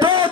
2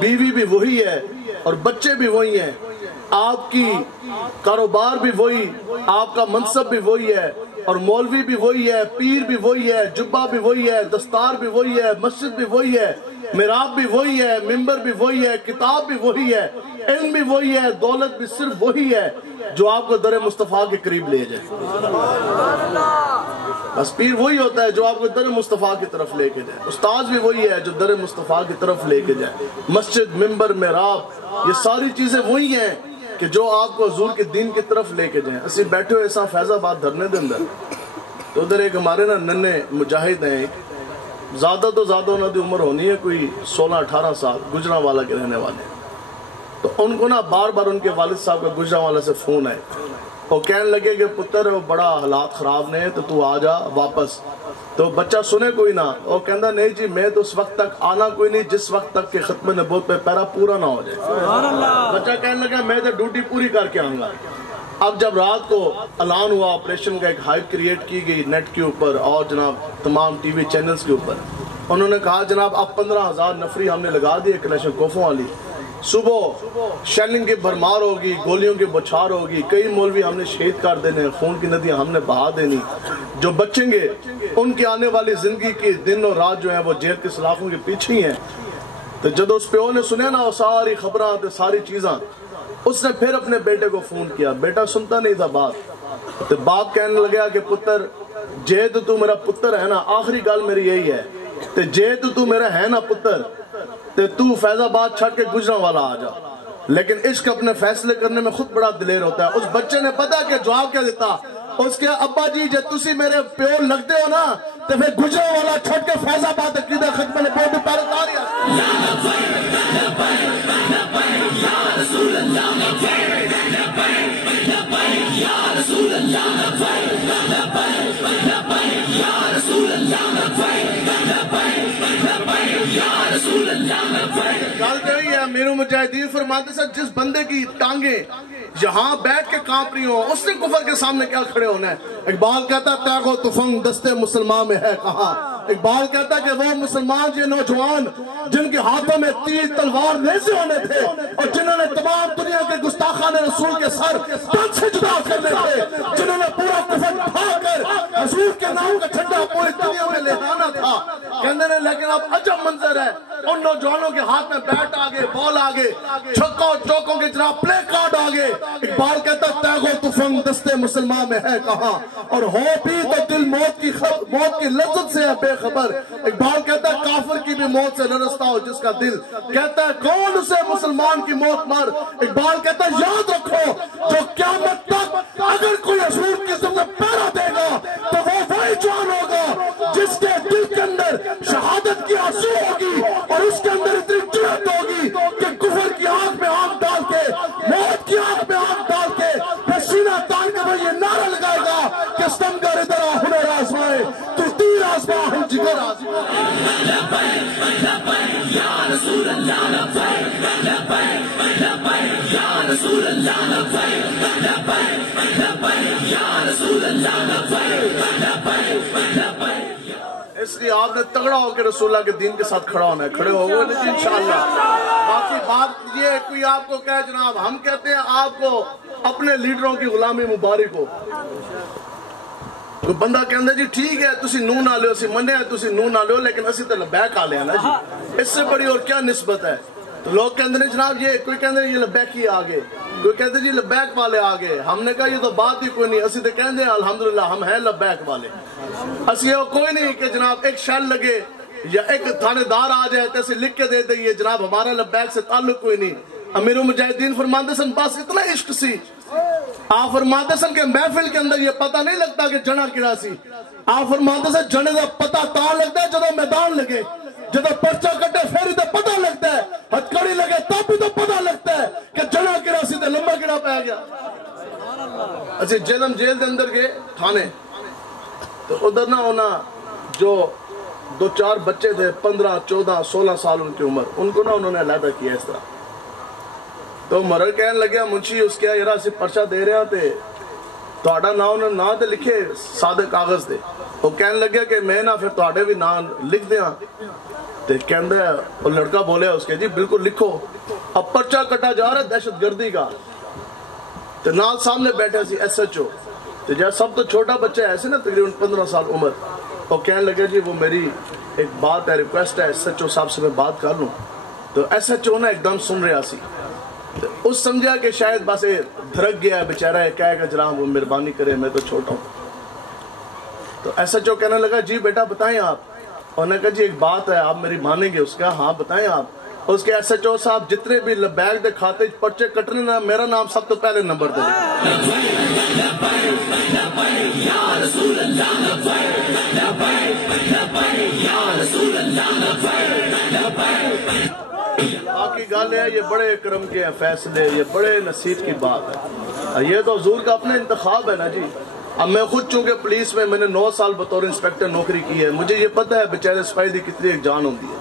بیوی بھی وہی ہے اور بچے بھی وہی ہیں، آپ کی کاروبار بھی وہی، آپ کا منصب بھی وہی ہے، اور مولوی بھی وہی ہے، پیر بھی وہی ہے، جبہ بھی وہی ہے، دستار بھی وہی ہے، مسجد بھی وہی ہے، محراب بھی وہی ہے، ممبر بھی وہی ہے، کتاب بھی وہی ہے، علم بھی وہی ہے، دولت بھی صرف وہی ہے جو آپ کو در مصطفیٰ کے قریب لے جائے۔ بس پیر وہی ہوتا ہے جو آپ کو در مصطفیٰ کی طرف لے کے جائے، استاذ بھی وہی ہے جو در مصطفیٰ کی طرف لے کے جائے، مسجد، ممبر، محراب، یہ ساری چیزیں وہی ہیں کہ جو آپ کو حضور کے دین کی طرف لے کے جائیں۔ اسی بیٹھے ہوئے ایسا فیض آباد دھرنے دے اندر تو ادھر ایک ہمارے نا ننے مجاہد ہیں، زیادہ تو زیادہ انہوں نے عمر ہونی ہے کوئی 16-18 سال، گجرانوالہ کے رہنے والے ہیں۔ تو ان کو نا بار بار ان کے والد صاحب کا گجرانوالہ سے فون ہے، وہ کہنے لگے کہ پتر بڑا حالات خراب نے تو تو آ جا واپس۔ تو بچہ سنے کوئی نہ، وہ کہندا نہیں جی میں تو اس وقت تک آنا کوئی نہیں جس وقت تک کہ ختم نبوت پہ پیرا پورا نہ ہو جائے۔ بچہ کہنے لگا میں تو ڈیوٹی پوری کر کے آؤں گا۔ اب جب رات کو اعلان ہوا آپریشن کا، ایک ہائپ کریٹ کی گئی نیٹ کے اوپر اور جناب تمام ٹی وی چینلز کے اوپر، انہوں نے کہا جناب اب 15,000 نفری ہم نے لگا دی کلیشن کوفوں والی، صبح شیلنگ کی بھرمار ہوگی، گولیوں کی بچھار ہوگی، کئی مولوی ہم نے شہید کر دینے، خون کی ندیاں ہم نے بہا دینی، جو بچیں گے ان کی آنے والی زندگی کی دن اور رات جو ہیں وہ جیل کے سلاخوں کے پیچھے ہی ہیں۔ تو جب اس پیو نے سنیا نا وہ ساری خبراں تے ساری چیزاں، اس نے پھر اپنے بیٹے کو فون کیا، بیٹا سنتا نہیں تھا بات، تو باپ کہنے لگا کہ پتر جے تو میرا پتر ہے نا، آخری گل میری یہی ہے، تے جے تو میرا ہے نا پتر تے تو فیض آباد چھڑ کے گجرانوالہ آ جا۔ لیکن عشق اپنے فیصلے کرنے میں خود بڑا دلیر ہوتا ہے۔ اس بچے نے پتا کہ جواب کیا دیتا، اس کے ابا جی جے تسی میرے پیو لگتے ہو نا تے پھر گجرانوالہ چھڑ کے فیض آباد عقیدہ ختم نے بہت پہلے تاری گل تو یہی ہے، امیر المجاہدین فرماتے ہیں جس بندے کی ٹانگیں یہاں بیٹھ کے کانپ رہی ہوں اس نے کفر کے سامنے کیا کھڑے ہونا ہے۔ اقبال کہتا ہے تیغ و تفنگ دستے مسلمان میں ہے کہاں، اقبال کہتا ہے کہ وہ مسلمان یہ نوجوان جن کے ہاتھوں میں تیر تلوار نیزے ہونے تھے اور جنہوں نے تمام دنیا کے گستاخان رسول کے سر تن سے جدا کرنے تھے، جنہوں نے پورا کفر پھا کر حضور کے نام کا جھنڈا پوری دنیا میں لہرانا تھا، کہنے نے لیکن اب عجب منظر ہے، ان نوجوانوں کے ہاتھ میں بیٹ آگے، بال آگے، چھکوں چوکوں کے جناب پلے کارڈ آگے۔ اقبال کہتا ہے تیغ و تفنگ دستے مسلمان میں ہے کہاں، اور ہو بھی تو دل موت کی لذت سے ہے بے خبر۔ اقبال کہتا ہے کافر کی بھی موت سے لرزتا ہو جس کا دل، کہتا ہے کون اسے مسلمان کی موت مر۔ اقبال کہتا ہے یاد رکھو جو قیامت تک اگر کوئی حضور کی عزت میں پیرا دے گا تو وہ وہی جوان ہوگا جس کے دل کے اندر شہادت کی آرزو ہوگی اور اس کے اندر اتنی جرأت ہوگی کہ کفر کی آنکھ میں آنکھ ڈال کے، موت کی آنکھ میں آنکھ ڈال کے پھر سینہ تان کے وہ یہ نعرہ لگائے گا کہ ستمگر ادھر آ ہنر آزمائے تو تیر آزما ہم جگر آزمائے۔ یا رسول اللہ لبیک لبیک لبیک یا رسول اللہ لبیک لبیک لبیک یا رسول اللہ لبیک لبیک لبیک۔ اس لیے آپ نے تگڑا ہو کے رسول اللہ کے دین کے ساتھ کھڑا ہونا ہے، کھڑے ہو گئے لیکن انشاءاللہ۔ باقی بات یہ کوئی آپ کو کہے جناب ہم کہتے ہیں آپ کو اپنے لیڈروں کی غلامی مبارک ہو۔ کوئی بندہ کہندہ جی ٹھیک ہے تسی نو نہ لے اسی منے ہیں تسی نو نہ لے لیکن اسی تے لبیک آ لے ہیں نا جی، اس سے بڑی اور کیا نسبت ہے۔ تو لوگ کہندے ہیں جناب یہ کوئی کہندے ہیں یہ لبیک ہی آگے، کوئی کہتے جی لبیک والے آگے، ہم نے کہا یہ تو بات ہی کوئی نہیں، اسی تے کہندے ہیں الحمدللہ ہم ہیں لبیک والے۔ اسی یہ کوئی نہیں کہ جناب ایک شیل لگے یا ایک تھانے دار آ جائے تو اسے لکھ کے دے دئیے جناب ہمارا لبیک سے تعلق کوئی نہیں۔ امیر المجاہدین فرماتے سن بس اتنا عشق سی، آپ فرماتے سن کہ محفل کے اندر یہ پتہ نہیں لگتا کہ جنا کڑا سی، آپ فرماتے سن جنے دا پتہ تاں لگتا ہے جدو میدان لگے، جدو پرچہ کٹے پھر تو پتہ لگتا ہے، ہتھکڑی لگے تب بھی تو پتہ لگتا ہے کہ جنا کڑا سی تے لمبا کڑا پہ گیا۔ اسی جیل دے اندر گئے تھانے تو ادھر نہ ہونا جو 2-4 بچے تھے 15, 14, 16 سال ان کی عمر، ان کو نہ انہوں نے علیحدہ کیا اس طرح۔ تو مرر کہنے لگیا منشی اس کیا یرا سے پرچہ دے رہے تھے توڑا نہ تے لکھے سادے کاغذ دے، وہ کہنے لگیا کہ میں نہ پھر توڑے بھی نہ لکھ دیا تو کہندہ ہے اور لڑکا بولے اس کے جی بالکل لکھو. اب پرچہ کٹا جا رہا ہے دہشت گردی کا. تو نال سامنے بیٹھے سی ایس ایچ او. تو جب سب تو چھوٹا بچہ ہے ایسے نا تقریباً 15 سال عمر. اور کہنے لگے جی وہ میری ایک بات ہے ریکویسٹ ہے ایس ایچ او صاحب سے میں بات کر لوں. تو ایس ایچ او نے ایک دم سن رہا سی. تو اس سمجھا کہ شاید بس دھڑک گیا ہے بیچارہ ہے کہے گا جناب وہ مہربانی کرے میں تو چھوٹا ہوں. تو ایس ایچ او کہنے لگا جی بیٹا بتائیں آپ. اور نے کہا جی ایک بات ہے آپ میری مانیں گے. اس کا ہاں بتائیں آپ. اس کے ایس ایچ او صاحب جتنے بھی بیگ دے کھاتے پرچے کٹنے نا میرا نام سب تو پہلے نمبر دے. باقی گل ہے یہ بڑے کرم کے ہیں فیصلے, یہ بڑے نصیب کی بات ہے. یہ تو حضور کا اپنے انتخاب ہے نا جی. اب میں خود چونکہ پولیس میں نے 9 سال بطور انسپیکٹر نوکری کی ہے, مجھے یہ پتہ ہے بیچارے سپاہی دی کتنی ایک جان ہوتی ہے.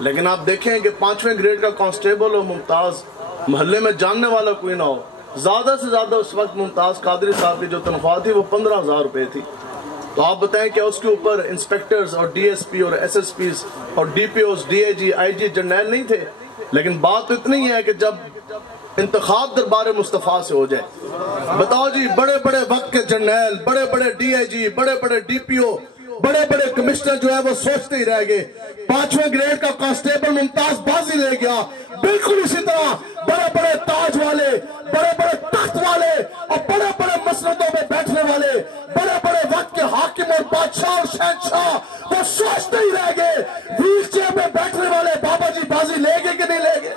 لیکن آپ دیکھیں کہ 5ویں گریڈ کا کانسٹیبل ہو ممتاز, محلے میں جاننے والا کوئی نہ ہو. زیادہ سے زیادہ اس وقت ممتاز قادری صاحب کی جو تنخواہ تھی وہ 15,000 روپے تھی. تو آپ بتائیں کہ اس کے اوپر انسپیکٹرز اور ڈی ایس پی اور ایس ایس پیز اور D P Os, D A G, I G جرنیل نہیں تھے. لیکن بات تو اتنی ہے کہ جب انتخاب دربار مصطفیٰ سے ہو جائے, بتاؤ جی بڑے بڑے وقت کے جرنیل, بڑے بڑے ڈی اے جی, بڑے بڑے ڈی پی او, بڑے بڑے کمشنر جو ہے وہ سوچتے ہی رہ گئے. 5ویں گریڈ کا کانسٹیبل ممتاز بازی لے گیا. بالکل اسی طرح بڑے بڑے تاج والے, بڑے بڑے تخت والے اور بڑے بڑے مسندوں میں بیٹھنے والے, بڑے بڑے وقت کے حاکم اور بادشاہ اور شہنشاہ وہ سوچتے ہی رہ گئے. ویل چیئر میں بیٹھنے والے بابا جی بازی لے گئے کہ نہیں لے گئے؟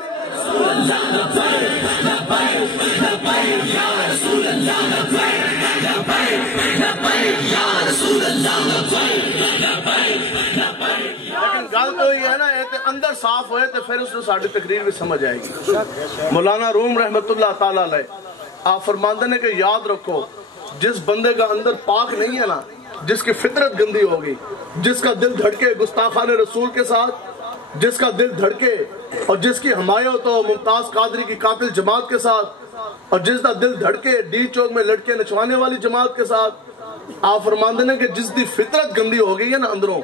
لیکن گل تو یہ ہے نا اندر صاف ہوئے تو پھر اس نے ساری تقریر بھی سمجھ آئے گی. مولانا روم رحمت اللہ تعالیٰ علیہ آپ فرماندے نے کہ یاد رکھو جس بندے کا اندر پاک نہیں ہے نا, جس کی فطرت گندی ہوگی, جس کا دل دھڑکے گستاخان رسول کے ساتھ, جس کا دل دھڑکے اور جس کی حمایت ہو ممتاز قادری کی قاتل جماعت کے ساتھ, اور جس کا دل دھڑکے ڈی چوک میں لڑکے نچوانے والی جماعت کے ساتھ, آپ فرماندے نے کہ جس دی فطرت گندی ہو گئی ہے نا اندروں,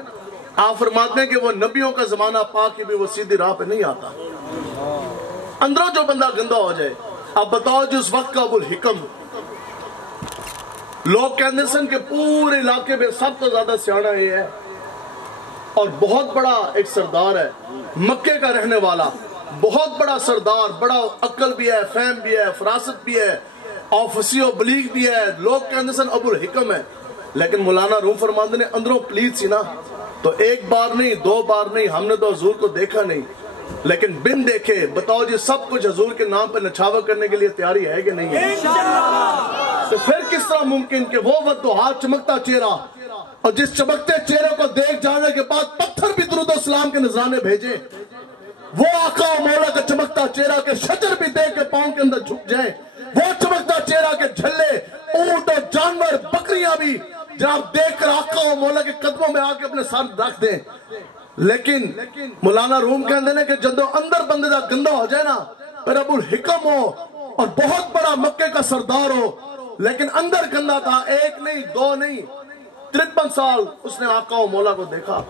آپ فرماتے ہیں کہ وہ نبیوں کا زمانہ پاک کی بھی وہ سیدھی راہ پہ نہیں آتا. اندروں جو بندہ گندہ ہو جائے. اب بتاؤ جس وقت کا ابو الحکم, لوگ کہتے ہیں کہ پورے علاقے میں سب تو زیادہ سیاڑا یہ ہے اور بہت بڑا ایک سردار ہے, مکے کا رہنے والا, بہت بڑا سردار, بڑا عقل بھی ہے, فہم بھی ہے, فراست بھی ہے اور فصیح و بلیغ بھی ہے. لوگ کہتے ہیں ابو الحکم ہے. لیکن مولانا روم فرماندے نے اندروں پلیت سی نا, تو ایک بار نہیں 2 بار نہیں, ہم نے تو حضور کو دیکھا نہیں, لیکن بن دیکھے بتاؤ جی سب کچھ حضور کے نام پہ نچھاور کرنے کے لیے تیاری ہے کہ نہیں ہے؟ تو پھر کس طرح ممکن کہ وہ وضوحا چمکتا چہرہ, اور جس چمکتے چہرے کو دیکھ جانے کے بعد پتھر بھی درود و سلام کے نذرانے بھیجے, وہ آقا و مولا کا چمکتا چہرہ کے شجر بھی دیکھ کے پاؤں کے اندر جھک جائیں, وہ چمکتا چہرہ کے جھلے اونٹ اور جانور بکریاں بھی جناب دیکھ کر آقا و مولا کے قدموں میں آ کے اپنے سر رکھ دیں. لیکن مولانا روم کہتے ہیں کہ جدو اندر بندے دا گندہ ہو جائے نا, پھر ابو الحکم ہو اور بہت بڑا مکے کا سردار ہو, لیکن اندر گندہ تھا. 1 نہیں 2 نہیں 53 سال اس نے آقا و مولا کو دیکھا.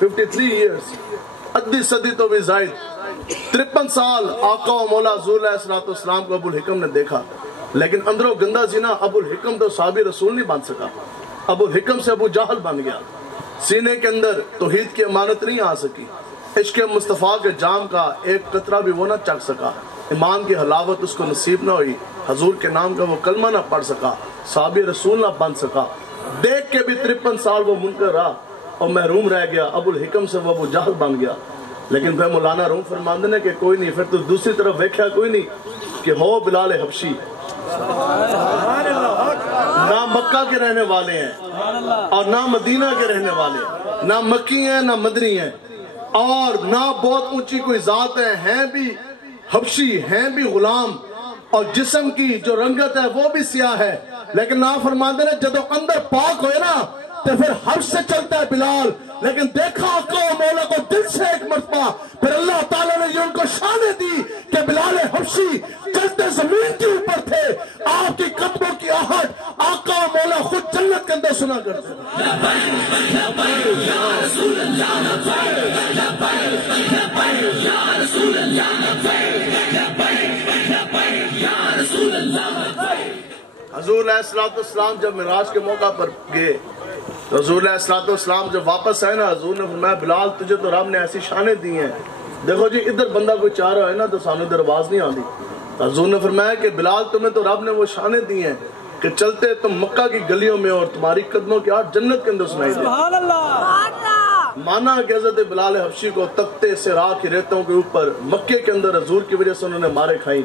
53 ایئرز, ادھی صدی تو بھی زائد. 53 سال آقا و مولا حضور علیہ السلام کو ابو الحکم نے دیکھا. لیکن اندروں گندہ سی نا, ابو الحکم تو صحابی رسول نہیں بن سکا. ابو الحکم سے ابو جہل بن گیا. سینے کے اندر توحید کی امانت نہیں آ سکی. عشق مصطفیٰ کے جام کا ایک قطرہ بھی وہ نہ چکھ سکا. ایمان کی حلاوت اس کو نصیب نہ ہوئی. حضور کے نام کا وہ کلمہ نہ پڑھ سکا. صحابی رسول نہ بن سکا. دیکھ کے بھی 53 سال وہ منکر رہا اور محروم رہ گیا. ابو الحکم سے وہ ابو جہل بن گیا. لیکن پھر مولانا روم فرماندے نے کہ کوئی نہیں, پھر تو دوسری طرف ویکھیا کوئی نہیں کہ ہو بلال حبشی, نہ مکہ کے رہنے والے ہیں اور نہ مدینہ کے رہنے والے ہیں, نہ مکی ہیں نہ مدنی ہیں, اور نہ بہت اونچی کوئی ذات ہیں بھی حبشی, ہیں بھی غلام, اور جسم کی جو رنگت ہے وہ بھی سیاہ ہے. لیکن نا فرماندے نے جدو اندر پاک ہوئے نا تو پھر حبش سے چلتا ہے بلال. لیکن دیکھا آقا و مولا کو دل سے ایک مرتبہ, پھر اللہ تعالیٰ نے یہ ان کو شانیں دی کہ بلال حبشی چلتے زمین کے اوپر تھے. آپ کی قدموں کی آہٹ آقا و مولا خود جنت کے اندر سنا کرتے ہیں. حضور علیہ السلام جب معراج کے موقع پر گئے، حضور علیہ السلام جب واپس آئے نا، حضور نے فرمایا بلال تجھے تو رب نے ایسی شانیں دی ہیں، دیکھو جی ادھر بندہ کوئی چاہ رہا ہے نا تو سامنے ادھر آواز نہیں آتی. حضور نے فرمایا کہ بلال تمہیں تو رب نے وہ شانیں دی ہیں کہ چلتے تم مکہ کی گلیوں میں اور تمہاری قدموں کی آواز جنت کے اندر سنائی دے. مانا کہ حضرت بلال حبشی کو تختے صراع کی ریتوں کے اوپر مکے کے اندر حضور کی وجہ سے انہوں نے مارے کھائی،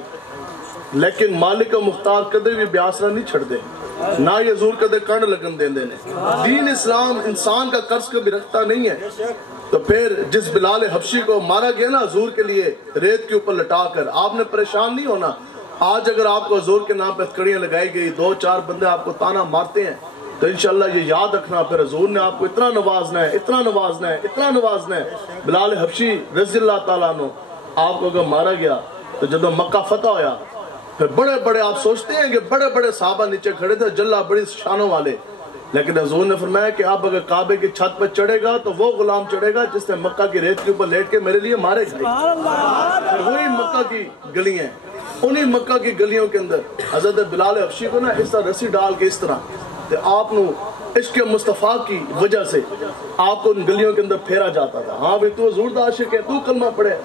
لیکن مالک و مختار کدے بھی بیاسرا نہیں چھڑ دے، نہ یہ حضور کدے کنڈ لگن دیں دینے. دین اسلام انسان کا قرض کبھی رکھتا نہیں ہے. تو پھر جس بلال حبشی کو مارا گیا نا حضور کے لیے ریت کے اوپر لٹا کر، آپ نے پریشان نہیں ہونا. آج اگر آپ کو حضور کے نام پہ ہتکڑیاں لگائی گئی، 2-4 بندے آپ کو تانا مارتے ہیں، تو انشاءاللہ یہ یاد رکھنا پھر حضور نے آپ کو اتنا نوازنا ہے، اتنا نوازنا ہے، اتنا نوازنا ہے. بلال حبشی رضی اللہ تعالیٰ عنہ آپ کو اگر مارا گیا تو جب مکہ فتح ہویا، پھر بڑے بڑے آپ سوچتے ہیں کہ بڑے بڑے صحابہ نیچے کھڑے تھے جلہ بڑی شانوں والے، لیکن حضور نے فرمایا کہ اب اگر کعبے کی چھت پہ چڑھے گا تو وہ غلام چڑھے گا جس نے مکہ کی ریت کے اوپر لیٹ کے میرے لیے مارے گئے. وہی مکہ کی گلیاں، انہی مکہ کی گلیوں کے اندر حضرت بلال حبشی کو نا اس طرح رسی ڈال کے اس طرح کہ آپ نو عشق مصطفیٰ کی وجہ سے آپ کو ان گلیوں کے اندر پھیرا جاتا تھا. ہاں بھی تو حضور دا عاشق ہے، تو کلمہ پڑھے،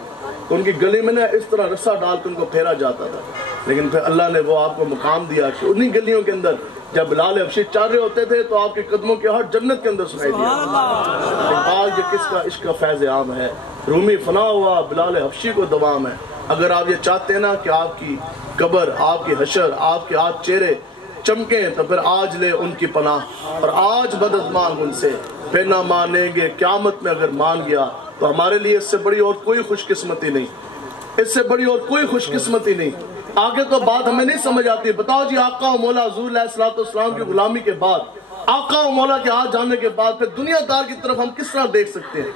تو ان کی گلی میں نا اس طرح رسہ ڈال کے ان کو پھیرا جاتا تھا. لیکن پھر اللہ نے وہ آپ کو مقام دیا کہ انہی گلیوں کے اندر جب بلال حبشی چل رہے ہوتے تھے تو آپ کے قدموں کے ہر جنت کے اندر سنائی دیا. اقبال یہ کس کا عشق کا فیض عام ہے، رومی فنا ہوا بلال حبشی کو دوام ہے. اگر آپ یہ چاہتے ہیں نا کہ آپ کی قبر، آپ کی حشر، آپ کے ہاتھ چہرے چمکیں، تو پھر آج لے ان کی پناہ اور آج مدد مانگ ان سے، پھر نہ مانیں گے قیامت میں اگر مان گیا تو ہمارے لیے اس سے بڑی اور کوئی خوش قسمتی نہیں، اس سے بڑی اور کوئی خوش قسمتی نہیں. آگے تو بات ہمیں نہیں سمجھ آتی. بتاؤ جی آقا و مولا حضور علیہ السلام کی غلامی کے بعد، آقا و مولا کے ہاتھ جانے کے بعد پھر دنیا دار کی طرف ہم کس طرح دیکھ سکتے ہیں؟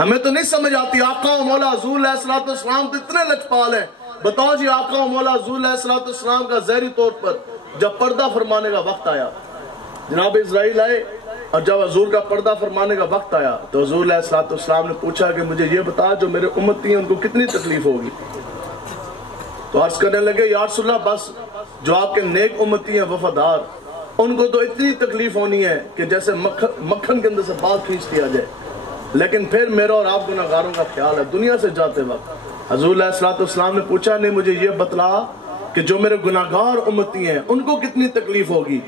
ہمیں تو نہیں سمجھ آتی. آقا و مولا حضور علیہ السلام تو اتنے لچپال ہیں. بتاؤ جی آقا و مولا حضور علیہ السلام کا ظاہری طور پر جب پردہ فرمانے کا وقت آیا، جناب اسرائیل آئے اور جب حضور کا پردہ فرمانے کا وقت آیا تو حضور علیہ السلام نے پوچھا کہ مجھے یہ بتا جو میرے امتی ہیں ان کو کتنی تکلیف ہوگی. تو عرض کرنے لگے یا رسول اللہ بس جو آپ کے نیک امتی ہیں وفادار، ان کو تو اتنی تکلیف ہونی ہے کہ جیسے مکھن کے اندر سے بال کھینچ دیا جائے، لیکن پھر میرا اور آپ گناہگاروں کا خیال ہے. دنیا سے جاتے وقت حضور علیہ السلام نے پوچھا نہیں مجھے یہ بتلا کہ جو میرے گناہگار امتی ہیں ان کو کتنی تکلیف ہوگی.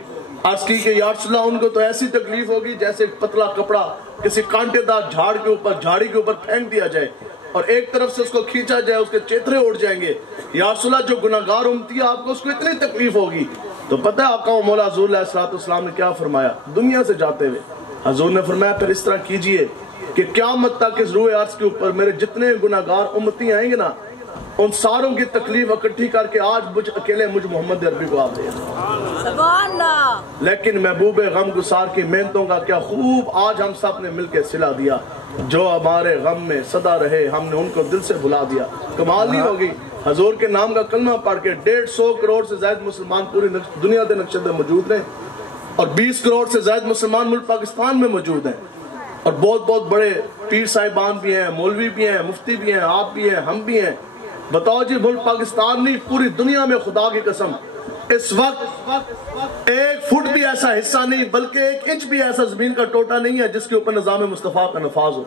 عرض کی کہ یا رسول اللہ ان کو تو ایسی تکلیف ہوگی جیسے پتلا کپڑا کسی کانٹے دار جھاڑی کے اوپر پھینک دیا جائے اور ایک طرف سے اس کو کھینچا جائے، اس کے چیترے اڑ جائیں گے. یا رسول اللہ جو گناہگار امتی ہے آپ کو اس کو اتنی تکلیف ہوگی. تو پتہ ہے آقا و مولا حضور علیہ السلام نے کیا فرمایا دنیا سے جاتے ہوئے؟ حضور نے فرمایا پھر اس طرح کیجئے کہ قیامت تک اس روح عرض کے اوپر میرے جتنے گناہگار امتی آئیں گے نا، ان ساروں کی تکلیف اکٹھی کر کے آج اکیلے مجھ محمد عربی کو آپ دے. لیکن محبوب غم گسار کی محنتوں کا کیا خوب آج ہم سب نے مل کے صلہ دیا. جو ہمارے غم میں صدا رہے ہم نے ان کو دل سے بھلا دیا. کمال نہیں ہوگی حضور کے نام کا کلمہ پڑھ کے 150 کروڑ سے زائد مسلمان پوری دنیا کے نقشے میں موجود ہیں اور 20 کروڑ سے زائد مسلمان ملک پاکستان میں موجود ہیں اور بہت بہت بڑے پیر صاحبان بھی ہیں، مولوی بھی ہیں، مفتی بھی ہیں، آپ بھی ہیں، ہم بھی ہیں. بتاؤ جی ملک پاکستان نہیں پوری دنیا میں خدا کی قسم اس وقت 1 فٹ بھی ایسا حصہ نہیں بلکہ 1 انچ بھی ایسا زمین کا ٹوٹا نہیں ہے جس کے اوپر نظام مصطفیٰ کا نفاذ ہو.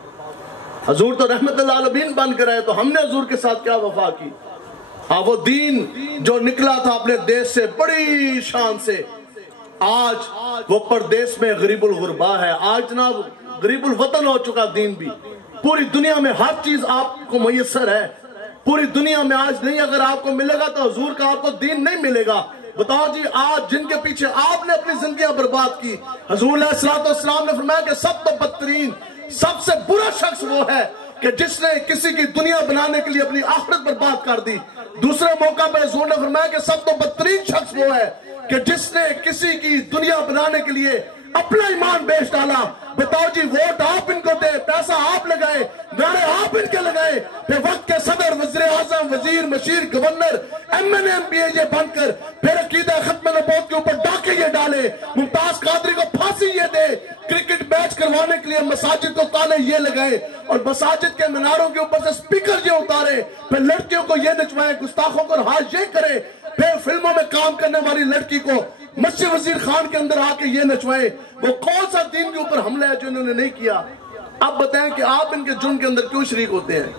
حضور تو رحمت اللہ العالمین بن کر آئے تو ہم نے حضور کے ساتھ کیا وفا کی. ہاں وہ دین جو نکلا تھا اپنے دیش سے بڑی شان سے، آج وہ پردیس میں غریب الغربا ہے. آج جناب غریب الوطن ہو چکا دین بھی. پوری دنیا میں ہر چیز آپ کو میسر ہے، پوری دنیا میں آج نہیں اگر آپ کو ملے گا تو حضور کا آپ کو دین نہیں ملے گا. بتاؤ جی آج جن کے پیچھے آپ نے اپنی زندگیاں برباد کی، حضور علیہ السلام نے فرمایا کہ سب تو بدترین سب سے برا شخص وہ ہے کہ جس نے کسی کی دنیا بنانے کے لیے اپنی آخرت برباد کر دی. دوسرے موقع پہ حضور نے فرمایا کہ سب تو بدترین شخص وہ ہے کہ جس نے کسی کی دنیا بنانے کے لیے اپنا ایمان بیچ ڈالا. بتاؤ جی ووٹ آپ ان کو دے، پیسہ آپ لگائے، نعرے آپ ان کے لگائے، پھر وقت کے صدر، وزیر اعظم، وزیر، مشیر، گورنر، ایم این اے، ایم پی اے یہ بن کر پھر عقیدہ ختم نبوت کے اوپر ڈاکے یہ ڈالے، ممتاز قادری کو پھانسی یہ دے، کرکٹ میچ کروانے کے لیے مساجد کو تالے یہ لگائے اور مساجد کے مناروں کے اوپر سے سپیکر یہ اتارے، پھر لڑکیوں کو یہ نچوائے، گستاخوں کو رہا یہ کرے، پھر فلموں میں کام کرنے والی لڑکی کو مسجد وزیر خان کے اندر آ کے یہ نچوائیں، وہ کون سا دین کے اوپر حملہ ہے جو انہوں نے نہیں کیا؟ اب بتائیں کہ آپ ان کے جرم کے اندر کیوں شریک ہوتے ہیں؟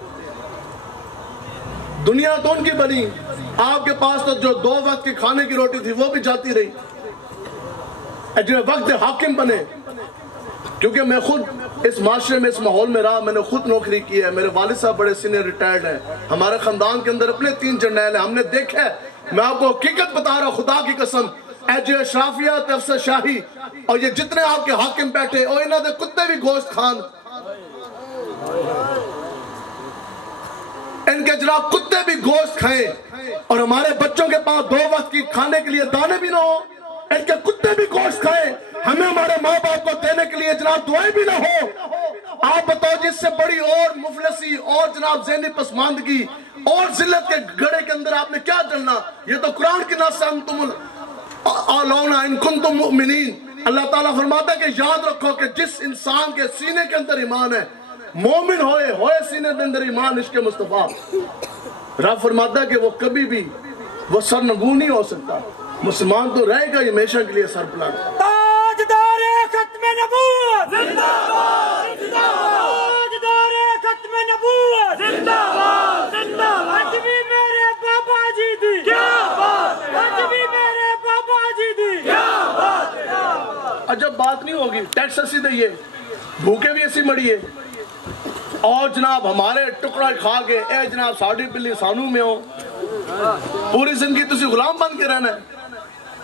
دنیا تو ان کی بنی، آپ کے پاس تو جو 2 وقت کی کھانے کی روٹی تھی وہ بھی جاتی رہی، جو وقت حاکم بنے. کیونکہ میں خود اس معاشرے میں، اس ماحول میں رہا، میں نے خود نوکری کی ہے، میرے والد صاحب بڑے سینئر ریٹائرڈ ہیں، ہمارے خاندان کے اندر اپنے 3 جرنیل ہیں، ہم نے دیکھا ہے. میں آپ کو حقیقت بتا رہا ہوں، خدا کی قسم، جو اشرافیہ افسر شاہی اور یہ جتنے آپ کے حاکم بیٹھے، اور انہوں نے کتے بھی گوشت کھان، ان کے جناب کتے بھی گوشت کھائیں، اور ہمارے بچوں کے پاس 2 وقت کی کھانے کے لیے دانے بھی نہ ہو، ان کے کتے بھی گوشت کھائیں، ہمیں ہمارے ماں باپ کو دینے کے لیے جناب دعائیں بھی نہ ہو. آپ بتاؤ جس سے بڑی اور مفلسی اور جناب ذہنی پسماندگی اور ذلت کے گڑے کے اندر آپ نے کیا چلنا؟ یہ تو قرآن کی نص ہے، انتم الاولون ان کنتم مؤمنین. اللہ تعالیٰ فرماتا ہے کہ یاد رکھو کہ جس انسان کے سینے کے اندر ایمان ہے، مومن ہوئے سینے کے اندر ایمان عشق مصطفیٰ، رب فرماتا ہے کہ وہ کبھی بھی وہ سرنگوں نہیں ہو سکتا. مسلمان تو رہے گا ہمیشہ کے لیے سر پلٹ. تاجدار ختم نبوت زندہ باد، تاجدار ختم نبوت زندہ باد، زندہ باد. آج بھی میرے بابا جی دی کیا بات ہے، آج بھی میرے بابا جی دی کیا بات ہے. عجب بات نہیں ہوگی، ٹیکس اسی دئیے، بھوکے بھی ایسی مڑیے، اور جناب ہمارے ٹکڑا کھا کے اے جناب ساڑھی پلی سانو میں ہو، پوری زندگی تسی غلام بن کے رہنا ہے.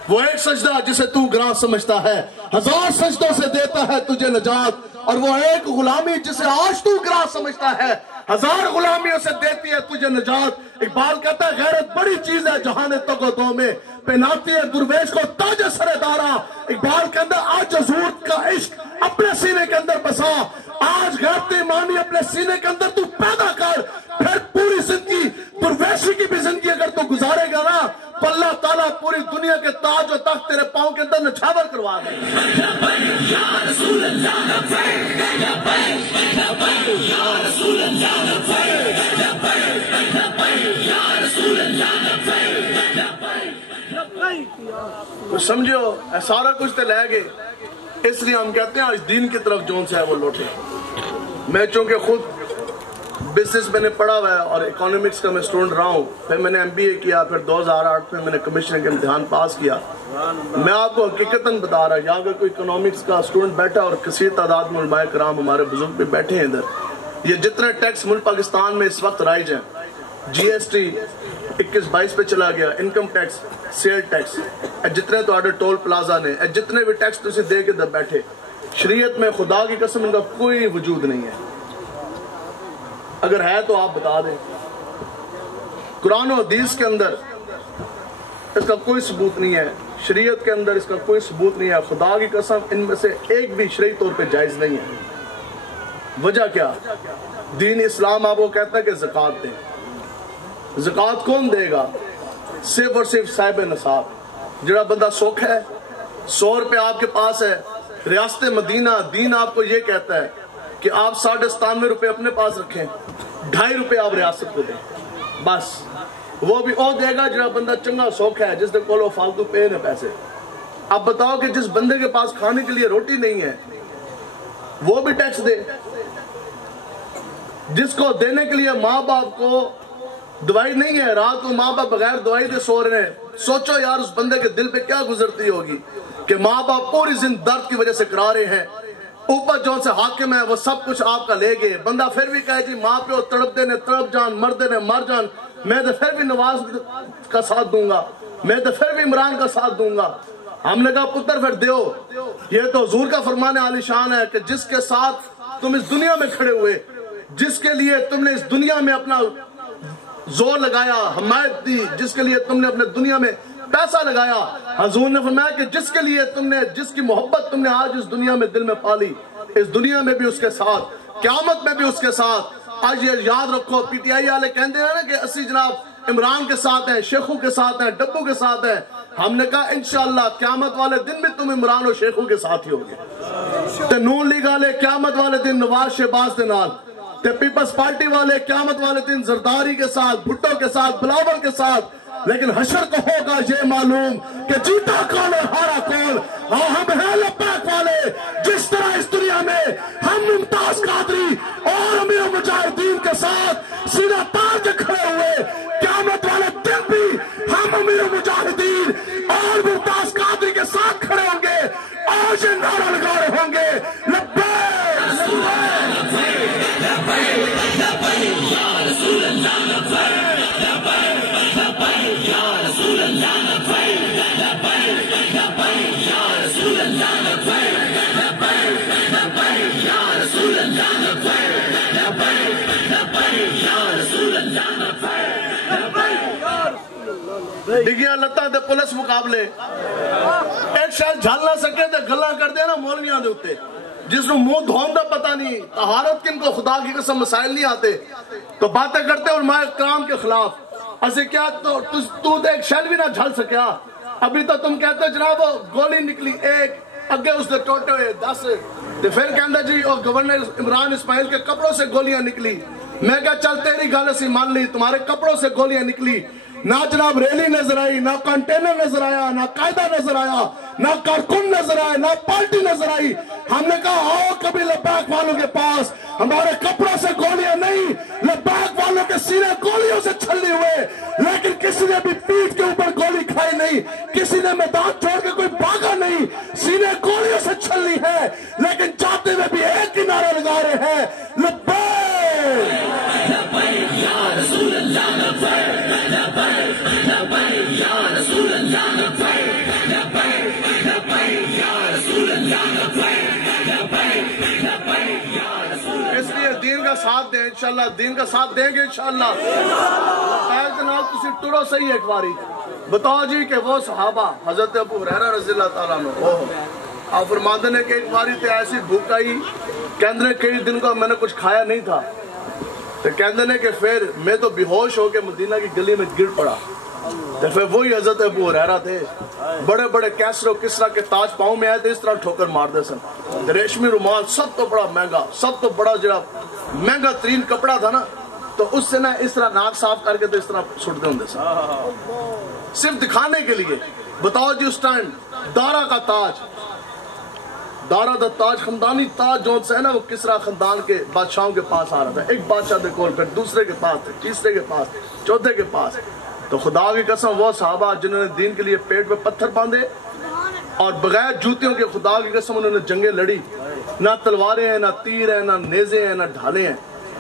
وہ ایک سجدہ جسے تو گراں سمجھتا ہے 1000 سجدوں سے دیتا ہے تجھے نجات، اور وہ ایک غلامی جسے آج تو گراں سمجھتا ہے 1000 غلامیوں سے دیتی ہے تجھے نجات. اقبال کہتا ہے غیرت بڑی چیز ہے جہاں تگ و دو میں، پہناتی ہے درویش کو تاج سر دارا. اقبال کہتا ہے آج حضور کا عشق اپنے سینے کے اندر بسا، آج غیرت ایمانی اپنے سینے کے اندر تو پیدا کر، پھر پوری زندگی درویشی کی بھی زندگی اگر تو گزارے گا نا تو اللہ تعالیٰ پوری دنیا کے تاج و تخت تیرے پاؤں کے اندر نچھاور کروا دے. تو سمجھو سارا کچھ تو لے گئے، اس لیے ہم کہتے ہیں آج دین کی طرف جون سے ہے وہ لوٹے. میں چونکہ خود بزنس میں نے پڑھا ہوا ہے اور اکانومکس کا میں اسٹوڈنٹ رہا ہوں، پھر میں نے MBA کیا، پھر 2008 میں نے کمشنر کے امتحان پاس کیا. میں آپ کو حقیقتاً بتا رہا، یہاں اگر کوئی اکنامکس کا اسٹوڈنٹ بیٹھا اور کثیر تعداد میں علماء کرام ہمارے بزرگ بھی بیٹھے ہیں ادھر، یہ جتنے ٹیکس ملک پاکستان میں اس وقت رائج ہیں، GST 21-22 پہ چلا گیا، انکم ٹیکس، سیل ٹیکس، جتنے تو آڈر ٹول پلازا نے، جتنے بھی ٹیکس تو اسے دے کے در بیٹھے، شریعت میں خدا کی قسم ان کا کوئی وجود نہیں ہے. اگر ہے تو آپ بتا دیں. قرآن و حدیث کے اندر اس کا کوئی ثبوت نہیں ہے، شریعت کے اندر اس کا کوئی ثبوت نہیں ہے. خدا کی قسم ان میں سے ایک بھی شرعی طور پہ جائز نہیں ہے. وجہ کیا؟ دین اسلام آپ کو کہتا ہے کہ زکوٰۃ دیں. زکوٰۃ کون دے گا؟ صرف اور صرف صاحب نصاب. جڑا بندہ سوکھ ہے، 100 روپے آپ کے پاس ہے، ریاست مدینہ دین آپ کو یہ کہتا ہے کہ آپ 97.5 روپے اپنے پاس رکھیں، 2.5 روپے آپ ریاست کو دیں. بس وہ بھی او دے گا جڑا بندہ چنگا سوکھ ہے، جس نے کولو فالتو پے نے پیسے. اب بتاؤ کہ جس بندے کے پاس کھانے کے لیے روٹی نہیں ہے وہ بھی ٹیکس دے، جس کو دینے کے لیے ماں باپ کو دوائی نہیں ہے، رات کو ماں باپ بغیر دوائی دے سو رہے ہیں. سوچو یار اس بندے کے دل پہ کیا گزرتی ہوگی کہ ماں باپ پوری زندگی درد کی وجہ سے کرا رہے ہیں، اوپر جو سے حاکم ہے وہ سب کچھ آپ کا لے گئے. بندہ پھر بھی کہے جی ماں پیو تڑپ دے نے تڑپ جان، مردے نے مر جان، میں تو پھر بھی نواز کا ساتھ دوں گا، میں تو پھر بھی عمران کا ساتھ دوں گا. ہم نے کہا پتر پھر دیو. یہ تو حضور کا فرمان عالی شان ہے کہ جس کے ساتھ تم اس دنیا میں کھڑے ہوئے، جس کے لیے تم نے اس دنیا میں اپنا زور لگایا، حمایت دی، جس کے لیے تم نے اپنے دنیا میں پیسہ لگایا، حضور نے فرمایا کہ جس کے لیے تم نے، جس کی محبت تم نے آج اس دنیا میں دل میں پالی، اس دنیا میں بھی اس کے ساتھ، قیامت میں بھی اس کے ساتھ. آج یہ یاد رکھو، PTI والے کہتے ہیں نا کہ اسی جناب عمران کے ساتھ ہیں، شیخو کے ساتھ ہیں، ڈبو کے ساتھ ہیں. ہم نے کہا انشاءاللہ قیامت والے دن بھی تم عمران اور شیخو کے ساتھ ہی ہوگے. تے نون لیگ والے قیامت والے دن نواز شہباز دے نال، تے پیپلز پارٹی والے قیامت والے دن زرداری کے ساتھ، بھٹو کے ساتھ، بلاول کے ساتھ، لیکن حشر کو ہوگا یہ معلوم کہ جیتا کون اور ہارا کون. ہاں ہم ہیں لبیک والے. جس طرح اس دنیا میں ہم ممتاز قادری اور امیر مجاہدین کے ساتھ سینہ تان کے کھڑے ہوئے, قیامت والے دن بھی ہم امیر مجاہدین اور ممتاز قادری کے ساتھ کھڑے ہوں گے اور یہ نعرہ لگا رہے ہوں گے ڈگیاں لتاں دے پولیس مقابلے ایک شاید جھل نہ سکے تے گلا کر دے نا مولویاں دے ہوتے جس نو منہ دھون دا پتہ نہیں, طہارت کن کو خدا کی قسم مسائل نہیں آتے تو باتیں کرتے علماء کرام کے خلاف. اسے کیا تو ایک شیل بھی نہ جھل سکیا. ابھی تو تم کہتے جناب وہ گولی نکلی ایک اگے اس نے ٹوٹے ہوئے 10 تو پھر کہندہ جی اور گورنر عمران اسماعیل کے کپڑوں سے گولیاں نکلی. میں کہا چل تیری گل اسی مان لی, تمہارے کپڑوں سے گولیاں نکلی. نہ جناب ریلی نظر آئی, نہ کنٹینر نظر آیا, نہ قائدہ نظر آیا, نہ کارکن نظر آئے, نہ پارٹی نظر آئی. ہم نے کہا آؤ کبھی لبیک والوں کے پاس, ہمارے کپڑوں سے گولیاں نہیں, لبیک والوں کے سینے گولیوں سے چھلے ہوئے, لیکن کسی نے بھی پیٹھ کے اوپر گولی کھائی نہیں, کسی نے میدان چھوڑ کے کوئی بھاگا نہیں, سینے گولیوں سے چھلی ہے, لیکن جاتے ہوئے بھی ایک ہی نعرہ لگا رہے ہیں لبیک لبیک یا رسول اللہ لبیک لبیک لبیک یا رسول اللہ لبیک لبیک لبیک یا رسول اللہ لبیک لبیک لبیک یا رسول اللہ. اس لیے دین کا ساتھ دیں انشاءاللہ, دین کا ساتھ دیں گے انشاءاللہ. خیر جناب تسی ٹرو صحیح ایک باری بتاؤ جی کہ وہ صحابہ حضرت ابو ہریرہ رضی اللہ تعالیٰ عنہ آپ فرماتے ہیں کہ ایک باری تے ایسی بھوک آئی, کہندے نے کئی دن کا میں نے کچھ کھایا نہیں تھا, تو کہندے نے کہ پھر میں تو بے ہوش ہو کے مدینہ کی گلی میں گر پڑا. تو پھر وہی حضرت ابو ہریرہ تھے, بڑے بڑے کیسر و کسرا کے تاج پاؤں میں آئے تھے, اس طرح ٹھوکر مار دے سن. ریشمی رومال سب تو بڑا مہنگا, سب تو بڑا جڑا مہنگا ترین کپڑا تھا نا, تو اس سے نا اس طرح ناک صاف کر کے تو اس طرح چھٹتے ہوں سن, صرف دکھانے کے لیے. بتاؤ جی اس ٹائم دارا کا تاج, دارا دا تاج خاندانی تاج جو سے ہے نا وہ کسرا خاندان کے بادشاہوں کے پاس آ رہا تھا, ایک بادشاہ دے کول, پھر دوسرے کے پاس, تیسرے کے پاس, چوتھے کے پاس. تو خدا کی قسم وہ صحابہ جنہوں نے دین کے لیے پیٹ پہ پتھر باندھے اور بغیر جوتیوں کے خدا کی قسم انہوں نے جنگیں لڑی, نہ تلواریں ہیں, نہ تیر ہیں, نہ نیزے ہیں, نہ ڈھالے ہیں.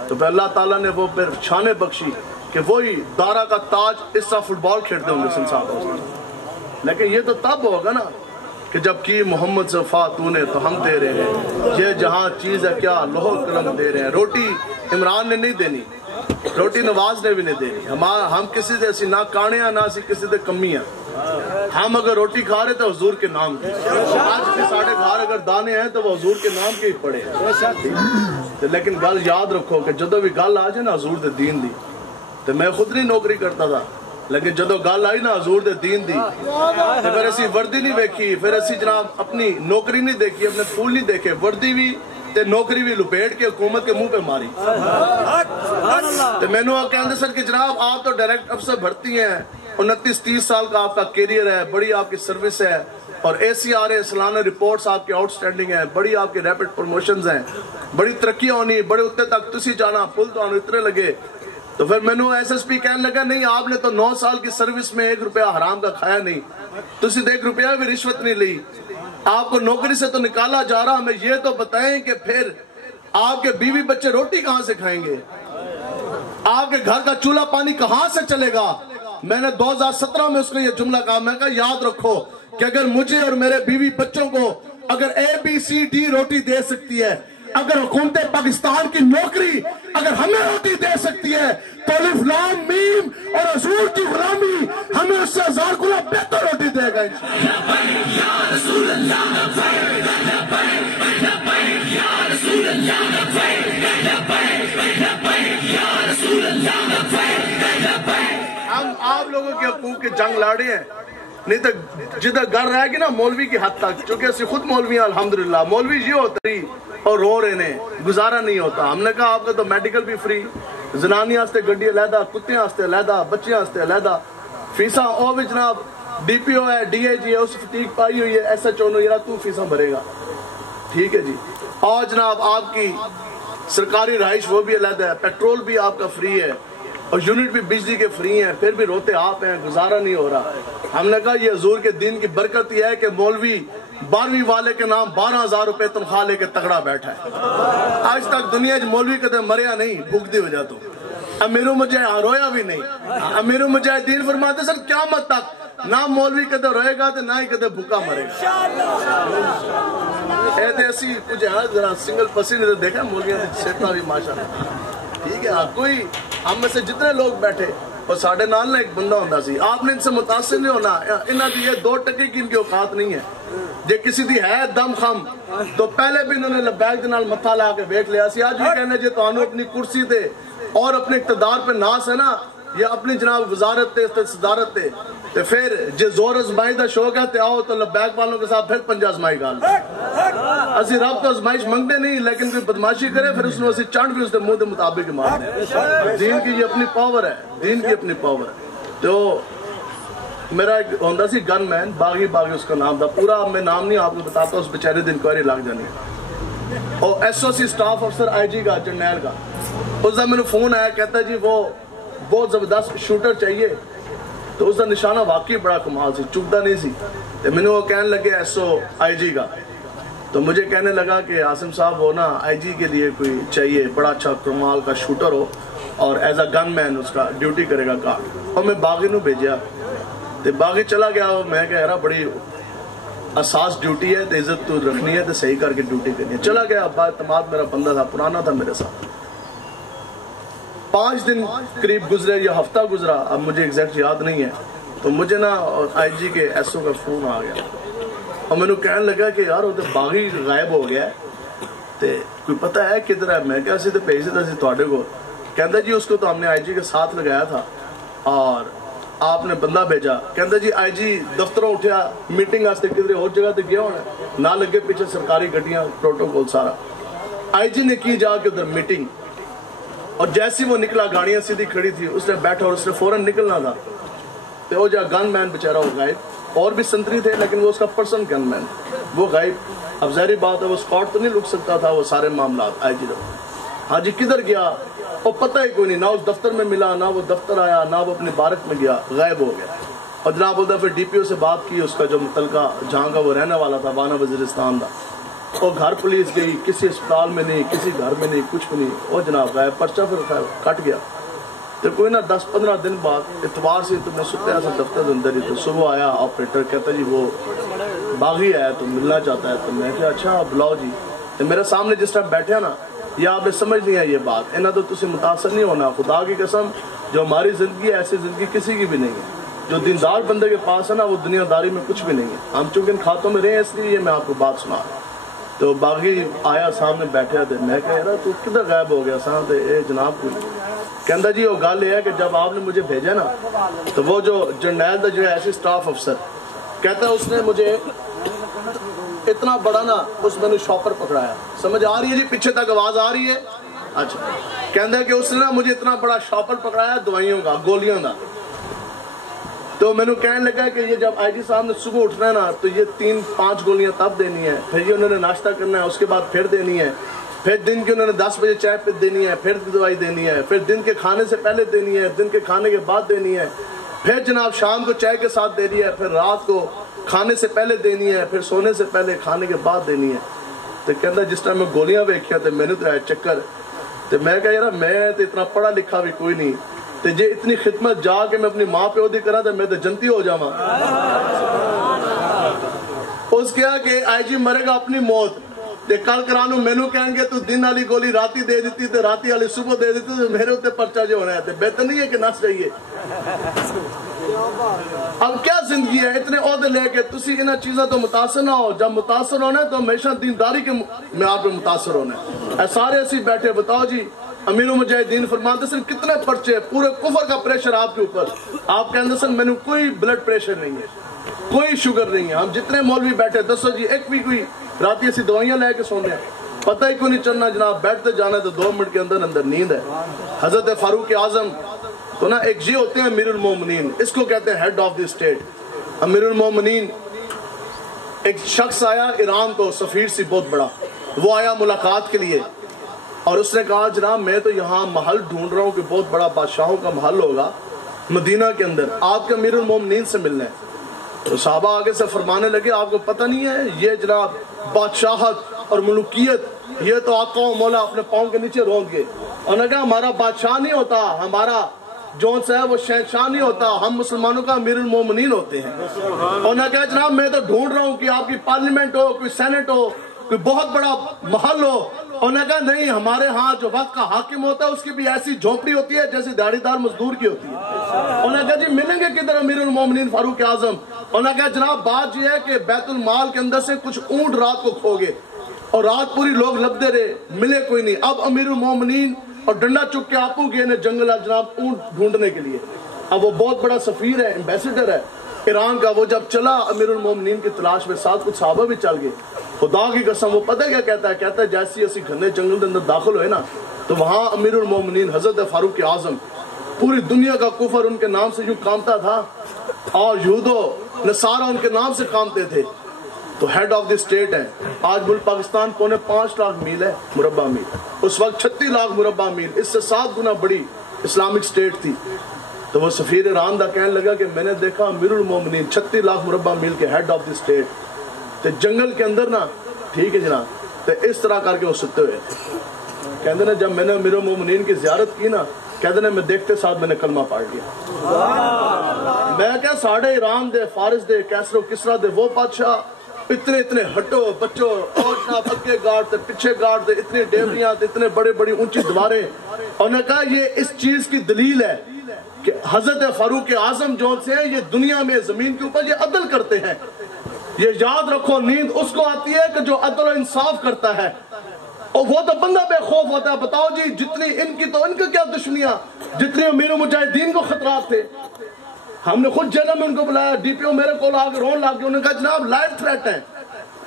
تو پھر اللہ تعالیٰ نے وہ پھر شان بخشی کہ وہی دارا کا تاج اس طرح فٹ بال کھیلتے ہوں گے سنسار. لیکن یہ تو تب ہوگا نا کہ جب کی محمد سے فاتون ہے تو ہم دے رہے ہیں, یہ جہاں چیز ہے کیا لوہ قلم دے رہے ہیں. روٹی عمران نے نہیں دینی, روٹی نواز نے بھی نہیں دینی. ہم کسی سے ایسی نہ کانے ہیں نہ اسی کسی سے کمی ہیں. ہم اگر روٹی کھا رہے تو حضور کے نام کی, آج بھی ساڑھے گھر اگر دانے ہیں تو وہ حضور کے نام کے ہی پڑے ہیں. لیکن گل یاد رکھو کہ جدو بھی گل آ جائے نا حضور دے دین دی, تو میں خود نہیں نوکری کرتا تھا, لیکن جدو گل آئی نا حضور دے دین دی تو پھر اسی وردی نہیں دیکھی, پھر اسی جناب اپنی نوکری نہیں دیکھی, اپنے پھول نہیں دیکھے, وردی بھی تے نوکری بھی لپیٹ کے حکومت کے منہ پہ ماری. تو میں نے کہندے سر کہ جناب آپ تو ڈائریکٹ افسر بھرتی ہیں, 29-30 سال کا آپ کا کیریئر ہے, بڑی آپ کی سروس ہے, اور ACRA سالانہ رپورٹس آپ کے آؤٹ سٹینڈنگ ہیں, بڑی آپ کی ریپڈ پروموشنز ہیں, بڑی ترقی ہونی, بڑے اتنے تک تسی جانا, پل تو آنے اتنے لگے. تو پھر میں نے SSP کہنے لگا نہیں آپ نے تو 9 سال کی سروس میں 1 روپیہ حرام کا کھایا نہیں, تسی تو 1 روپیہ بھی رشوت نہیں لی, آپ کو نوکری سے تو نکالا جا رہا, ہمیں یہ تو بتائیں کہ پھر آپ کے بیوی بچے روٹی کہاں سے کھائیں گے, آپ کے گھر کا چولہا پانی کہاں سے چلے گا. میں نے 2017 میں اس کو یہ جملہ کہا, میں کہا یاد رکھو کہ اگر مجھے اور میرے بیوی بچوں کو اگر ABCD روٹی دے سکتی ہے, اگر حکومت پاکستان کی نوکری اگر ہمیں روٹی دے سکتی ہے, تو الف لام میم اور حضور کی غلامی ہمیں اس سے 1000 گنا بہتر روٹی دے گا. ہم آپ لوگوں کے حقوق کی جنگ لڑے ہیں, نہیں تو جدھر گھر رہے گی نا مولوی کی حد تک, چونکہ اسی خود مولوی ہیں الحمدللہ, مولوی یہ ہوتا ہی اور رو رہے نے, گزارا نہیں ہوتا. ہم نے کہا آپ کا تو میڈیکل بھی فری, زنانی آستے گڈی علیحدہ, کتے آستے علیحدہ, بچے آستے علیحدہ, فیساں او بھی جناب ڈی پی او ہے ڈی اے جی ہے اس فتیق پائی ہوئی ہے ایس ایچ او نے تو فیساں بھرے گا ٹھیک ہے جی اور جناب آپ کی سرکاری رہائش وہ بھی علیحدہ ہے پیٹرول بھی آپ کا فری ہے اور یونٹ بھی بجلی کے فری ہیں پھر بھی روتے آپ ہیں گزارا نہیں ہو رہا ہم نے کہا یہ حضور کے دین کی برکت یہ ہے کہ مولوی 12ویں والے کے نام 12,000 روپے تنخواہ لے کے تگڑا بیٹھا ہے آج تک دنیا مولوی کدے مریا نہیں بھوک دی وجہ تو امیر مجاہد رویا بھی نہیں امیر مجاہدین فرماتے سر قیامت تک نہ مولوی کدے روئے گا نہ ہی کدے بھوکا مرے گا ایسے ایسی کچھ ہے ذرا سنگل پسی نے دیکھا مولویاں سیٹا بھی ماشاءاللہ ٹھیک ہے کوئی ہم میں سے جتنے لوگ بیٹھے اور ساڑھے نال ایک بندہ ہوندہ سی آپ نے ان سے متاثر نہیں ہونا انہاں دی یہ 2 ٹکے کی ان کی اوقات نہیں ہے جے کسی دی ہے دم خم تو پہلے بھی انہوں نے لبیک دے نال متھا لا کے بیٹھ لیا سی آج بھی کہنے جے تو انہوں اپنی کرسی تے اور اپنے اقتدار پہ ناس ہے نا یا اپنی جناب وزارت تے صدارت تے تے پھر جے زور ازمائی دا شوق ہے تے آؤ تو لبیک والوں کے ساتھ پھر پنجا ازمائی گال اسی رب تو ازمائش منگتے نہیں لیکن کوئی بدماشی کرے پھر اس نے اسی چانٹ بھی اس نے منہ دے مطابق مار دے دین کی یہ اپنی پاور ہے دین کی اپنی پاور ہے تو میرا ایک ہوندہ سی گن مین باغی اس کا نام تھا پورا میں نام نہیں آپ کو بتاتا اس بیچارے دن انکوائری لگ جانی اور ایس او سی سٹاف افسر آئی جی کا جنرل کا اس دا میں نے فون آیا کہتا جی وہ بہت زبردست شوٹر چاہیے تو اس دا نشانہ واقعی بڑا کمال سی چکتا نہیں سی تو میں نے وہ کہنے لگے ایس او آئی جی کا تو مجھے کہنے لگا کہ عاصم صاحب وہ نا آئی جی کے لیے کوئی چاہیے بڑا اچھا کمال کا شوٹر ہو اور ایز اے گن مین اس کا ڈیوٹی کرے گا گارڈ اور میں باغی نو بھیجیا تو باغی چلا گیا میں کہہ رہا بڑی اساس ڈیوٹی ہے تو عزت تو رکھنی ہے تو صحیح کر کے ڈیوٹی کرنی ہے چلا گیا با اعتماد میرا بندہ تھا پرانا تھا میرے ساتھ 5 دن قریب گزرے یا ہفتہ گزرا اب مجھے ایگزیکٹ یاد نہیں ہے تو مجھے نا آئی جی کے ایس او کا فون آ گیا اور میں نے کہنے لگا کہ یار وہ تو باغی غائب ہو گیا ہے تو کوئی پتہ ہے کدھر ہے میں کہا اسی تو پیسے تھا تھوڑے کو کہندا جی اس کو تو ہم نے آئی جی کے ساتھ لگایا تھا اور آپ نے بندہ بھیجا کہندا جی آئی جی دفتروں اٹھیا میٹنگ واسطے کدھر اور جگہ تے گیا ہونا نہ لگے پیچھے سرکاری گڈیاں پروٹوکول سارا آئی جی نے کی جا کے ادھر میٹنگ اور جیسی وہ نکلا گاڑیاں سیدھی کھڑی تھی اس نے بیٹھا اور اس نے فوراً نکلنا تھا تو وہ جا گن مین بیچارہ وہ غائب اور بھی سنتری تھے لیکن وہ اس کا پرسن گن مین وہ غائب اب ظاہری بات ہے وہ اسکاٹ تو نہیں رک سکتا تھا وہ سارے معاملات آئی جی ہاں جی کدھر گیا وہ پتہ ہی کوئی نہیں نہ اس دفتر میں ملا نہ وہ دفتر آیا نہ وہ اپنی بارک میں گیا غائب ہو گیا اور جناب بولتا پھر ڈی پی او سے بات کی اس کا جو متعلقہ جہاں کا وہ رہنے والا تھا وانا وزیرستان کا وہ گھر پولیس گئی کسی اسپتال میں نہیں کسی گھر میں نہیں کچھ بھی نہیں وہ جناب غائب پرچہ پھر کٹ گیا تو کوئی نہ 10-15 دن بعد اتوار سے تو میں ستا سا دفتر اندر ہی تو صبح آیا آپریٹر کہتا جی وہ باغی آیا تو ملنا چاہتا ہے تو میں کہا اچھا بلاؤ جی تو میرے سامنے جس طرح بیٹھے نا یہ آپ نے سمجھ نہیں ہے یہ بات انہاں تو تسی متاثر نہیں ہونا خدا کی قسم جو ہماری زندگی ہے ایسی زندگی کسی کی بھی نہیں ہے جو دیندار بندے کے پاس ہے نا وہ دنیا داری میں کچھ بھی نہیں ہے ہم چونکہ ان کھاتوں میں رہے ہیں اس لیے یہ میں آپ کو بات سنا تو باغی آیا سامنے بیٹھے تھے میں کہہ رہا تو کدھر غائب ہو گیا سامنے اے جناب کوئی کہندا جی وہ گل یہ ہے کہ جب آپ نے مجھے بھیجا نا تو وہ جو جرنیل دا جو ہے ایسی سٹاف افسر کہتا ہے اس نے مجھے اتنا بڑا نا اس میں نے شاپر پکڑایا سمجھ آ رہی ہے جی پیچھے تک آواز آ رہی ہے اچھا کہندا ہے کہ اس نے نا مجھے اتنا بڑا شاپر پکڑایا دوائیوں کا گولیاں کا تو میں نے کہنے لگا کہ یہ جب آئی جی صاحب نے صبح اٹھنا ہے نا تو یہ 3-5 گولیاں تب دینی ہے پھر یہ انہوں نے ناشتہ کرنا ہے اس کے بعد پھر دینی ہے پھر دن کے انہوں نے 10 بجے چائے پہ دینی ہے پھر دوائی دینی ہے پھر دن کے کھانے سے پہلے دینی ہے دن کے کھانے کے بعد دینی ہے پھر جناب شام کو چائے کے ساتھ دینی ہے پھر رات کو کھانے سے پہلے دینی ہے پھر سونے سے پہلے کھانے کے بعد دینی ہے تو کہتا جس طرح میں گولیاں ویکھیا تو میں نے تو آیا چکر تو میں کہا یار میں تو اتنا پڑھا لکھا بھی کوئی نہیں تو جے اتنی خدمت جا کے میں اپنی ماں پہ عہدی کرا تو میں تو جنتی ہو جاواں اس کیا کہ آئی جی مرے گا اپنی موت تے کل کرانو مینو کہیں گے تو دن والی گولی راتی دے دیتی تے راتی والی صبح دے دیتی تو میرے ہوتے پرچہ جو ہونا ہے تے بہتر نہیں ہے کہ نس رہیے اب کیا زندگی ہے اتنے عہدے لے کے تسی انہاں چیزاں تو متاثر نہ ہو جب متاثر ہونا ہے تو ہمیشہ دینداری کے معیار پہ متاثر ہونا ہے اے سارے ایسی بیٹھے بتاؤ جی امیر المجاہدین فرماتے سن کتنے پرچے پورے کفر کا پریشر آپ کے اوپر آپ کہندے سن میں نے کوئی بلڈ پریشر نہیں ہے کوئی شوگر نہیں ہے ہم جتنے مولوی بیٹھے دسو جی ایک بھی کوئی راتی ایسی دوائیاں لے کے سونے ہیں پتہ ہی کوئی نہیں چلنا جناب بیٹھتے جانا ہے تو 2 منٹ کے اندر نیند ہے حضرت فاروق اعظم تو نا ایک یہ ہوتے ہیں امیر المومنین، اس کو کہتے ہیں ہیڈ آف دی اسٹیٹ. امیر المومنین ایک شخص آیا ایران کو، سفیر سی بہت بڑا، وہ آیا ملاقات کے لیے اور اس نے کہا جناب میں تو یہاں محل ڈھونڈ رہا ہوں کہ بہت بڑا بادشاہوں کا محل ہوگا مدینہ کے اندر، آپ کے امیر المومنین سے ملنا ہے. تو صحابہ آگے سے فرمانے لگے آپ کو پتہ نہیں ہے یہ جناب بادشاہت اور ملوکیت یہ تو آقا و مولا اپنے پاؤں کے نیچے روند گئے. انہوں نے کہا ہمارا بادشاہ نہیں ہوتا، ہمارا جون سے ہے وہ شہنشاہ نہیں ہوتا، ہم مسلمانوں کا امیر المومنین ہوتے ہیں. انہوں نے کہا جناب میں تو ڈھونڈ رہا ہوں کہ آپ کی پارلیمنٹ ہو، کوئی سینٹ ہو، کوئی بہت بڑا محل ہو. انہوں نے کہا نہیں، ہمارے ہاں جو وقت کا حاکم ہوتا ہے اس کی بھی ایسی جھونپڑی ہوتی ہے جیسے دیہڑی دار مزدور کی ہوتی ہے. انہوں نے کہا جی ملیں گے کدھر امیر المومنین فاروق اعظم؟ انہوں نے کہا جناب بات یہ ہے کہ بیت المال کے اندر سے کچھ اونٹ رات کو کھو گئے اور رات پوری لوگ لبدے رہے، ملے کوئی نہیں. اب امیر المومنین اور ڈنڈا چک کے آپو گئے نے جنگل جناب اونٹ ڈھونڈنے کے لیے. اب وہ بہت بڑا سفیر ہے، ایمبیسیڈر ہے ایران کا. وہ جب چلا امیر المومنین کی تلاش میں، ساتھ کچھ صحابہ بھی چل گئے. خدا کی قسم وہ پتہ کیا کہتا ہے؟ کہتا ہے جیسی اسی گھنے جنگل کے اندر داخل ہوئے نا تو وہاں امیر المومنین حضرت فاروق اعظم، پوری دنیا کا کفر ان کے نام سے یوں کامتا تھا اور یہود و نصارہ ان کے نام سے کامتے تھے. تو ہیڈ آف دی اسٹیٹ ہے. آج ملک پاکستان 5.25 لاکھ میل ہے مربع میل، اس وقت 36 لاکھ مربع میل، اس سے 7 گنا بڑی اسلامک اسٹیٹ تھی. تو وہ سفیر ایران دا کہنے لگا کہ میں نے دیکھا امیر المومنین 36 لاکھ مربع میل کے ہیڈ آف دی اسٹیٹ تے جنگل کے اندر نا، ٹھیک ہے جناب، تے اس طرح کر کے وہ ستے ہوئے تھے. کہتے ہیں جب میں نے امیر المومنین کی زیارت کی نا، کہتے ہیں میں دیکھتے ساتھ میں نے کلمہ پڑھ لیا. میں کہا ساڑھے ایران دے، فارس دے، کیسر و کسرا دے وہ بادشاہ اتنے ہٹو بچو اور جناب اگے گارڈ تے پیچھے گارڈ تے اتنے ڈیوریاں تے اتنے بڑے بڑی اونچی دیواریں. اور نے کہا یہ اس چیز کی دلیل ہے کہ حضرت فاروق اعظم جو سے ہیں یہ دنیا میں زمین کے اوپر یہ عدل کرتے ہیں. یہ یاد رکھو نیند اس کو آتی ہے کہ جو عدل و انصاف کرتا ہے، اور وہ تو بندہ بے خوف ہوتا ہے. بتاؤ جی جتنی ان کی تو ان کا کیا دشمنیاں، جتنی امیر مجاہدین کو خطرات تھے. ہم نے خود جنم میں ان کو بلایا، ڈی پی او میرے کو لا کے رون لا کے انہوں نے کہا جناب لائف تھریٹ ہے.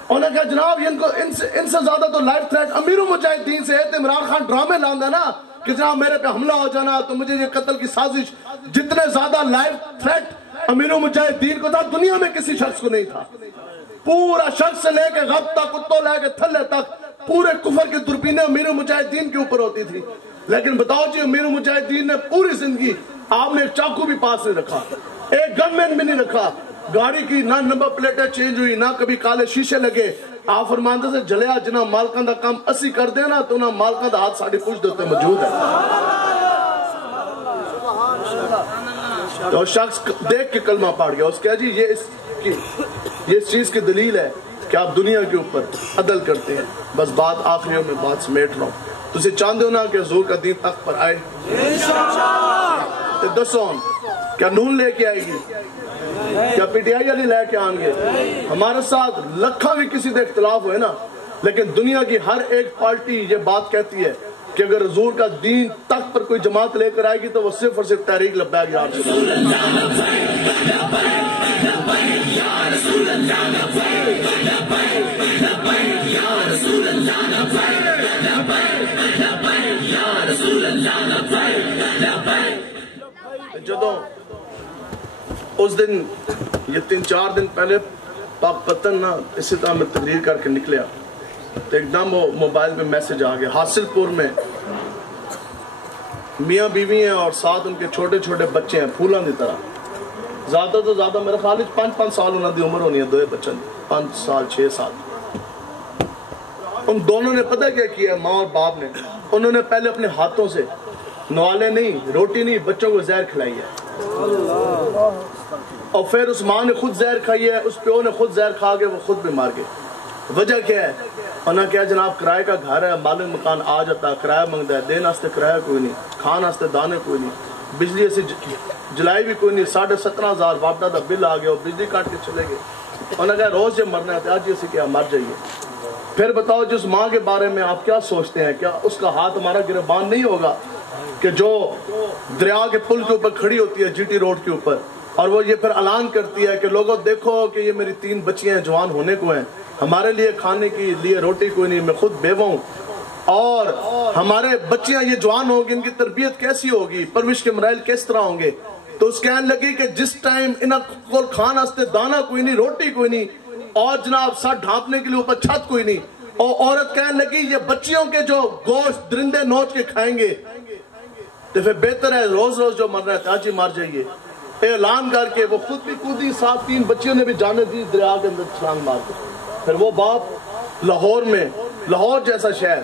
انہوں نے کہا جناب ان سے زیادہ تو لائف تھریٹ امیر المجاہدین سے ہے. عمران خان ڈرامے لاندہ نا کہ جناب میرے پہ حملہ ہو جانا تو مجھے یہ قتل کی سازش. جتنے زیادہ لائف تھریٹ امیر المجاہدین کو تھا دنیا میں کسی شخص کو نہیں تھا. پورا شخص سے لے کے غب تک، کتوں لے کے تھلے تک، پورے کفر کی دوربینیں امیر المجاہدین کے اوپر ہوتی تھی. لیکن بتاؤ جی امیر المجاہدین نے پوری زندگی، آپ نے ایک چاقو بھی پاس نہیں رکھا، ایک گن مین بھی نہیں رکھا، گاڑی کی نہ نمبر پلیٹیں چینج ہوئی، نہ کبھی کالے شیشے لگے. آپ فرماندے سے جلیا جنہ مالکان دا کام اسی کر دے نا تو نہ مالکان دا ہاتھ ساڑھی پوچھ دیتے موجود ہے. تو شخص دیکھ کے کلمہ پڑھ گیا. اس کہا جی یہ اس چیز کی دلیل ہے کہ آپ دنیا کے اوپر عدل کرتے ہیں. بس بات آخریوں میں بات سمیٹ رہا ہوں. تسی چاہتے ہو نا کہ حضور کا دین تخت پر آئے؟ دسو کیا نون لے کے آئے گی؟ کیا پی ٹی آئی علی لے کے آن گے؟ ہمارے ساتھ لکھا بھی کسی دے اختلاف ہوئے نا، لیکن دنیا کی ہر ایک پارٹی یہ بات کہتی ہے کہ اگر حضور کا دین تخت پر کوئی جماعت لے کر آئے گی تو وہ صرف اور صرف تحریک لبیک یا رسول جدوں اس دن یہ 3-4 دن پہلے پاک پتن نا اسی طرح میں تقریر کر کے نکلیا تو ایک دم وہ موبائل پہ میسج آ گیا. حاصل پور میں میاں بیوی ہیں اور ساتھ ان کے چھوٹے چھوٹے بچے ہیں پھولاں دی طرح. زیادہ تو زیادہ میرے خیال 5 سال انہوں دی عمر ہونی ہے، 2 بچوں دی 5 سال 6 سال. ان دونوں نے پتہ کیا کیا ماں اور باپ نے؟ انہوں نے پہلے اپنے ہاتھوں سے نوالے نہیں، روٹی نہیں، بچوں کو زہر کھلائی ہے. اور پھر اس ماں نے خود زہر کھائی ہے، اس پیو نے خود زہر کھا کے وہ خود بھی مار گئے. وجہ کیا ہے؟ انہوں نے کیا جناب کرائے کا گھر ہے، مالک مکان آ جاتا، کرایہ منگتا ہے، دین واسطے کرایہ کوئی نہیں، کھان واسطے دانے کوئی نہیں، بجلی ایسی جلائی بھی کوئی نہیں. 17,500 واپڈا دا بل آ گیا اور بجلی کاٹ کے چلے گئے. انہوں نے کہا روز جب مرنا ہے آج اسی کیا مر جائیے. پھر بتاؤ جس ماں کے بارے میں آپ کیا سوچتے ہیں؟ کیا اس کا ہاتھ ہمارا گربان نہیں ہوگا کہ جو دریا کے پل کے اوپر کھڑی ہوتی ہے جی ٹی روڈ کے اوپر اور وہ یہ پھر اعلان کرتی ہے کہ لوگوں دیکھو کہ یہ میری 3 بچیاں جوان ہونے کو ہیں، ہمارے لیے کھانے کے لیے روٹی کوئی نہیں، میں خود بیوہ ہوں. اور ہمارے بچیاں یہ جوان ہوں گی، ان کی تربیت کیسی ہوگی، پرورش کے مراحل کس طرح ہوں گے. تو اس کہنے لگی کہ جس ٹائم انہاں کو کھان واسطے دانا کوئی نہیں، روٹی کوئی نہیں، اور جناب سر ڈھانپنے کے لیے اوپر چھت کوئی نہیں، اور عورت کہنے لگی یہ بچیوں کے جو گوشت درندے نوچ کے کھائیں گے تو پھر بہتر ہے روز روز جو مر رہا ہے آج ہی مر جائیے. اعلان کر کے وہ خود بھی کودی، 7-3 بچیوں نے بھی جانے دی دریا کے اندر چھلانگ مار کے. پھر وہ باپ لاہور میں، لاہور جیسا شہر،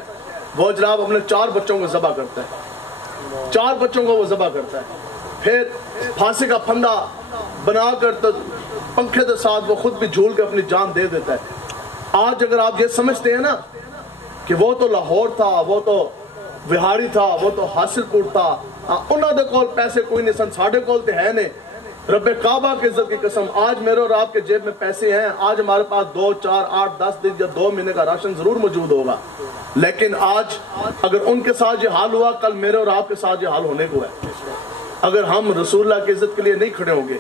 وہ جناب اپنے 4 بچوں کو ذبح کرتا ہے، 4 بچوں کو وہ ذبح کرتا ہے. پھر پھانسی کا پھندا بنا کر پنکھے کے ساتھ وہ خود بھی جھول کے اپنی جان دے دیتا ہے. آج اگر آپ یہ سمجھتے ہیں نا کہ وہ تو لاہور تھا، وہ تو وہاڑی تھا، وہ تو حاصل پور تھا، انہوں نے کول پیسے کوئی نہیں سن، ساڑھے کول تے ہے نہیں. رب کعبہ کی عزت کی قسم، آج میرے اور آپ کے جیب میں پیسے ہیں، آج ہمارے پاس 2 4 8 10 دن یا 2 مہینے کا راشن ضرور موجود ہوگا، لیکن آج اگر ان کے ساتھ یہ حال ہوا، کل میرے اور آپ کے ساتھ یہ حال ہونے کو ہے. اگر ہم رسول اللہ کی عزت کے لیے نہیں کھڑے ہوں گے،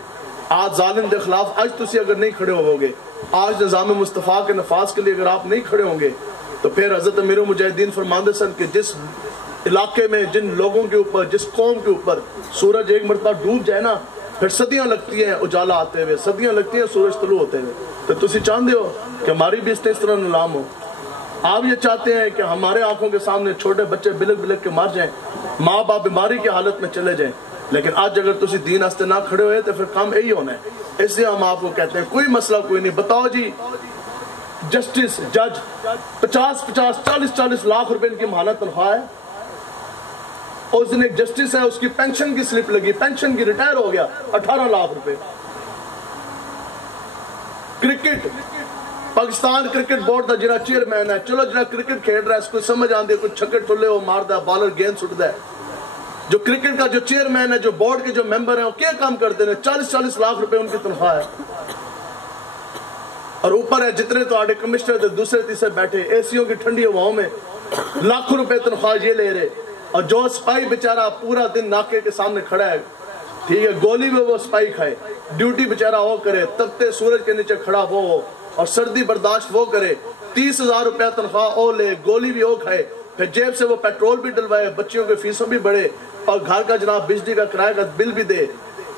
آج ظالم کے خلاف آج تسی اگر نہیں کھڑے ہو گے، آج نظام مصطفیٰ کے نفاذ کے لیے اگر آپ نہیں کھڑے ہوں گے، تو پھر حضرت امیر المجاہدین فرماندے سن کہ جس علاقے میں جن لوگوں کے اوپر، جس قوم کے اوپر سورج ایک مرتبہ ڈوب جائے نا، پھر صدیاں لگتی ہیں اجالا آتے ہوئے، صدیاں لگتی ہیں سورج طلوع ہوتے ہوئے. تو تسی چاہتے ہو کہ ہماری بھی اس طرح نیلام ہو؟ آپ یہ چاہتے ہیں کہ ہمارے آنکھوں کے سامنے چھوٹے بچے بلک بلک کے مر جائیں، ماں باپ بیماری کی حالت میں چلے جائیں؟ لیکن آج اگر تسی دین واسطے نہ کھڑے ہوئے تو پھر کام یہی ہونا ہے. اس لیے ہم آپ کو کہتے ہیں کوئی مسئلہ کوئی نہیں. بتاؤ جی، جسٹس جج 50-50 40-40 لاکھ روپے ان کی ماہانہ تنخواہ ہے. اس دن ایک جسٹس ہے، اس کی پینشن کی سلپ لگی، پینشن کی، ریٹائر ہو گیا، 18 لاکھ روپے. کرکٹ، پاکستان کرکٹ بورڈ دا جنہا چیئرمین ہے، چلو جنہا کرکٹ کھیل رہا ہے، اس کو سمجھ آن دے، کوئی چھکے ٹھلے ہو مار دا، بالر گیند سٹ دا ہے. جو کرکٹ کا جو چیئرمین ہے، جو بورڈ کے جو ممبر ہیں، وہ کیا کام کرتے ہیں؟ 40-40 لاکھ روپے ان کی تنخواہ ہے. اور اوپر ہے جتنے تو آڑے کمشنر تھے دوسرے تیسرے بیٹھے اے سیوں کی ٹھنڈی ہواؤں میں لاکھوں روپے تنخواہ یہ لے رہے. اور جو سپائی بیچارہ پورا دن ناکے کے سامنے کھڑا ہے، ٹھیک ہے، گولی میں وہ سپائی کھائے، ڈیوٹی بیچارہ وہ کرے، تپتے سورج کے نیچے کھڑا وہ ہو، اور سردی برداشت وہ کرے، 30,000 روپے تنخواہ وہ لے، گولی بھی وہ کھائے، پھر جیب سے وہ پیٹرول بھی ڈلوائے، بچیوں کے فیسوں بھی بڑھے، اور گھر کا جناب بجلی کا کرایہ کا بل بھی دے.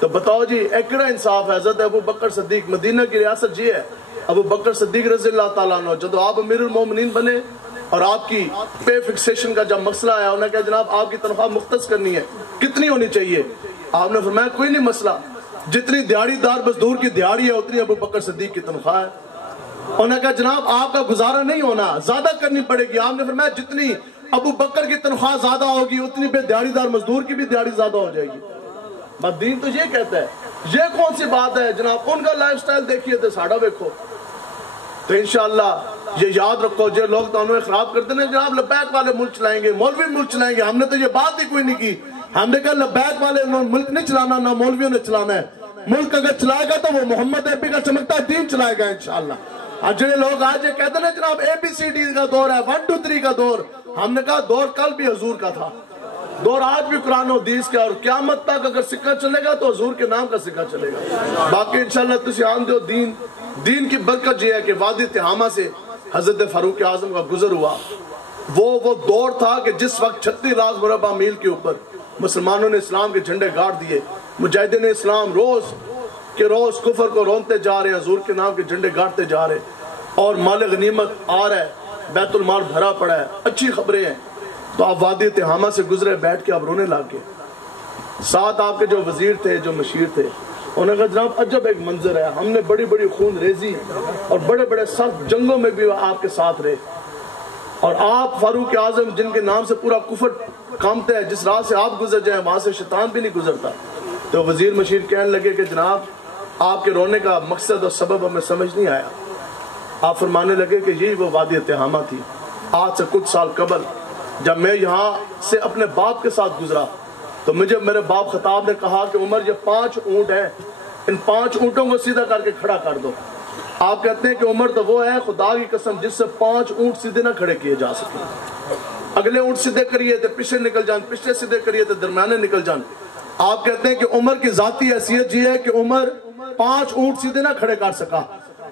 تو بتاؤ جی ایکڑا انصاف ہے؟ حضرت ابو بکر صدیق، مدینہ کی ریاست جی ہے، ابو بکر صدیق رضی اللہ تعالیٰ عنہ، جب آپ امیر المومنین بنے اور آپ کی پے فکسیشن کا جب مسئلہ آیا، انہوں نے کہا جناب آپ کی تنخواہ مختص کرنی ہے، کتنی ہونی چاہیے؟ آپ نے فرمایا کوئی نہیں مسئلہ، جتنی دیہڑی دار مزدور کی دیہڑی ہے اتنی ابو بکر صدیق کی تنخواہ ہے. انہوں نے کہا جناب آپ کا گزارا نہیں ہونا، زیادہ کرنی پڑے گی. آپ نے فرمایا جتنی ابو بکر کی تنخواہ زیادہ ہوگی اتنی پہ دیہڑی دار مزدور کی بھی دیہڑی زیادہ ہو جائے گی. بس دین تو یہ کہتا ہے. یہ کون سی بات ہے جناب؟ ان کا لائف سٹائل دیکھیے تو ساڑھا دیکھو. تو انشاءاللہ یہ یاد رکھو، جو لوگ تو انہیں خراب کرتے ہیں جناب لبیک والے ملک چلائیں گے، مولوی ملک چلائیں گے. ہم نے تو یہ بات ہی کوئی نہیں کی. ہم نے کہا لبیک والے ملک نہیں چلانا، نہ مولویوں نے چلانا ہے. ملک اگر چلائے گا تو وہ محمد عربی کا چمکتا دین چلائے گا انشاءاللہ. اور جو لوگ آج یہ کہتے ہیں جناب ABCD کا دور ہے، 1 2 3 کا دور، ہم نے کہا دور کل بھی حضور کا تھا، دور آج بھی قرآن و حدیث کا، اور قیامت تک اگر سکہ چلے گا تو حضور کے نام کا سکہ چلے گا. باقی انشاءاللہ تسی آن دو. دین کی برکت یہ ہے کہ وادی تہامہ سے حضرت فاروق اعظم کا گزر ہوا. وہ دور تھا کہ جس وقت 36 لاکھ مربع میل کے اوپر مسلمانوں نے اسلام کے جھنڈے گاڑ دیے. مجاہدین اسلام روز کہ روز کفر کو رونتے جا رہے ہیں، حضور کے نام کے جھنڈے گاڑتے جا رہے ہیں، اور مال غنیمت آ رہا ہے، بیت المال بھرا پڑا ہے، اچھی خبریں ہیں. تو آپ وادی تہامہ سے گزرے، بیٹھ کے آپ رونے لگ گئے. ساتھ آپ کے جو وزیر تھے، جو مشیر تھے، انہوں نے کہا جناب عجب ایک منظر ہے، ہم نے بڑی بڑی خون ریزی اور بڑے بڑے سخت جنگوں میں بھی آپ کے ساتھ رہے، اور آپ فاروق اعظم جن کے نام سے پورا کفر کامتا ہے، جس راہ سے آپ گزر جائیں وہاں سے شیطان بھی نہیں گزرتا. تو وزیر مشیر کہنے لگے کہ جناب آپ کے رونے کا مقصد اور سبب ہمیں سمجھ نہیں آیا. آپ فرمانے لگے کہ یہی وہ وادی تہامہ تھی. آج سے کچھ سال قبل جب میں یہاں سے اپنے باپ کے ساتھ گزرا تو مجھے میرے باپ خطاب نے کہا کہ عمر یہ 5 اونٹ ہیں، ان 5 اونٹوں کو سیدھا کر کے کھڑا کر دو. آپ کہتے ہیں کہ عمر تو وہ ہے خدا کی قسم جس سے 5 اونٹ سیدھے نہ کھڑے کیے جا سکے. اگلے اونٹ سیدھے کریے تو پیچھے نکل جان، پیچھے سیدھے کریے تو درمیانے نکل جان. آپ کہتے ہیں کہ عمر کی ذاتی حیثیت یہ ہے کہ عمر 5 اونٹ سیدھے نہ کھڑے کر سکا.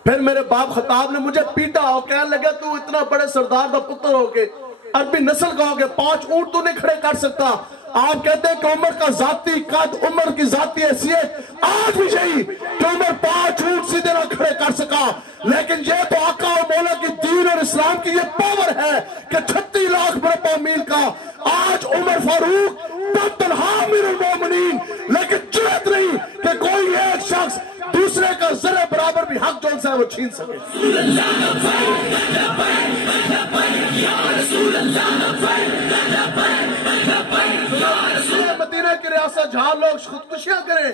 پھر میرے باپ خطاب نے مجھے پیٹا اور کہنے لگا تو اتنا بڑے سردار دا پتر ہو کے عربی نسل کا ہو کہ 5 اونٹ تو نہیں کھڑے کر سکتا. آپ کہتے ہیں کہ عمر کا ذاتی قد، عمر کی ذاتی حیثیت آج بھی یہی کہ عمر 5 اونٹ سیدھے نہ کھڑے کر سکا، لیکن یہ تو آقا و مولا کی دین اور اسلام کی یہ پاور ہے کہ 36 لاکھ مربع میل کا آج عمر فاروق تنہا امیر المومنین، لیکن جرأت نہیں کہ کوئی ایک شخص دوسرے کا ذرے برابر بھی حق جو سے ہے وہ چھین سکے. مدینہ کی ریاست جہاں لوگ خودکشیاں کریں،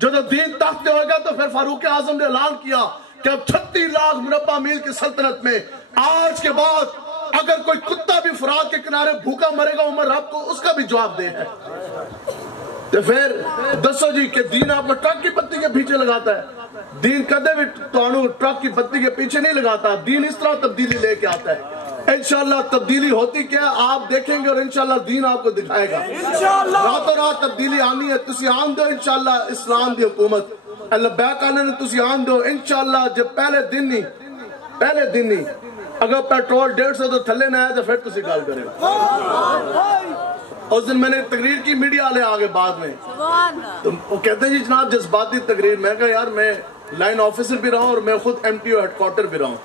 جو دین تخت ہوگا تو پھر فاروق اعظم نے اعلان کیا کہ اب 36 لاکھ مربع میل کی سلطنت میں آج کے بعد اگر کوئی کتا بھی فرات کے کنارے بھوکا مرے گا عمر رب کو اس کا بھی جواب دے ہے. تو پھر دسو جی کہ دین آپ کو ٹرک کی پتی کے پیچھے لگاتا ہے؟ دین کدے بھی تو ٹرک کی پتی کے پیچھے نہیں لگاتا. دین اس طرح تبدیلی لے کے آتا ہے. انشاءاللہ تبدیلی ہوتی کیا آپ دیکھیں گے اور انشاءاللہ دین آپ کو دکھائے گا. راتوں رات تبدیلی آنی ہے. تسی آن دو انشاءاللہ اسلام دی حکومت لبیک آنے نے تسی آن دو انشاءاللہ. جب پہلے دن نہیں اگر پیٹرول 150 تو تھلے نہ آئے تو پھر تسی گال کرے گا. اس دن میں نے تقریر کی، میڈیا والے آگے بعد میں تو وہ کہتے ہیں جی جناب جذباتی تقریر. میں کہا یار میں لائن آفیسر بھی رہا ہوں اور میں خود M T O headquarter بھی رہا ہوں.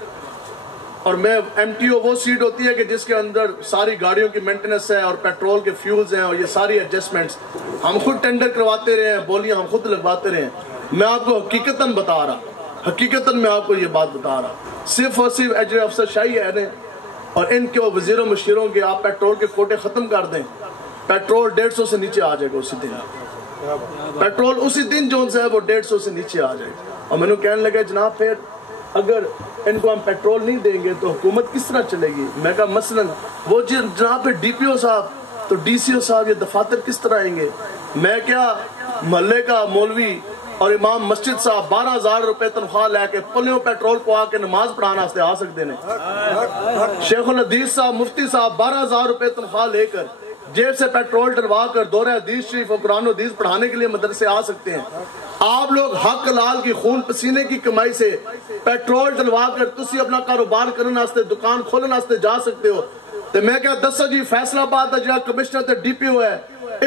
اور میں ایم ٹی او وہ سیٹ ہوتی ہے کہ جس کے اندر ساری گاڑیوں کی مینٹیننس ہے اور پیٹرول کے فیولز ہیں اور یہ ساری ایڈجسٹمنٹس ہم خود ٹینڈر کرواتے رہے ہیں، بولیاں ہم خود لگواتے رہے ہیں. میں آپ کو حقیقتاً بتا رہا، حقیقتاً میں آپ کو یہ بات بتا رہا، صرف اور صرف اجر افسر شاہی ہے اور ان کے وزیروں مشیروں کے آپ پیٹرول کے کوٹے ختم کر دیں، پیٹرول 150 سے نیچے آ جائے گا اسی دن. پیٹرول اسی دن جو ہے وہ 150 سے نیچے آ جائے گا. اور میں نے کہنے لگا جناب پھر اگر ان کو ہم پیٹرول نہیں دیں گے تو حکومت کس طرح چلے گی؟ میں کہا مثلا وہ جناب پہ ڈی پی او صاحب تو ڈی سی او صاحب یہ دفاتر کس طرح آئیں گے؟ میں کیا محلے کا مولوی اور امام مسجد صاحب 12,000 روپے تنخواہ لے کے پلیوں پیٹرول کو آ کے نماز پڑھانا سے آ سکتے ہیں؟ شیخ الحدیث صاحب مفتی صاحب 12,000 روپے تنخواہ لے کر جیب سے پیٹرول ڈلوا کر دورہ حدیث شریف اور قرآن و حدیث پڑھانے کے لیے مدرسے آ سکتے ہیں. آپ لوگ حق لال کی خون پسینے کی کمائی سے پیٹرول ڈلوا کر تسی اپنا کاروبار کرنے واسطے دکان کھولنے واسطے جا سکتے ہو. تو میں کہا دسو جی فیصلہ بات ہے جہاں کمشنر تے ڈی پی او ہے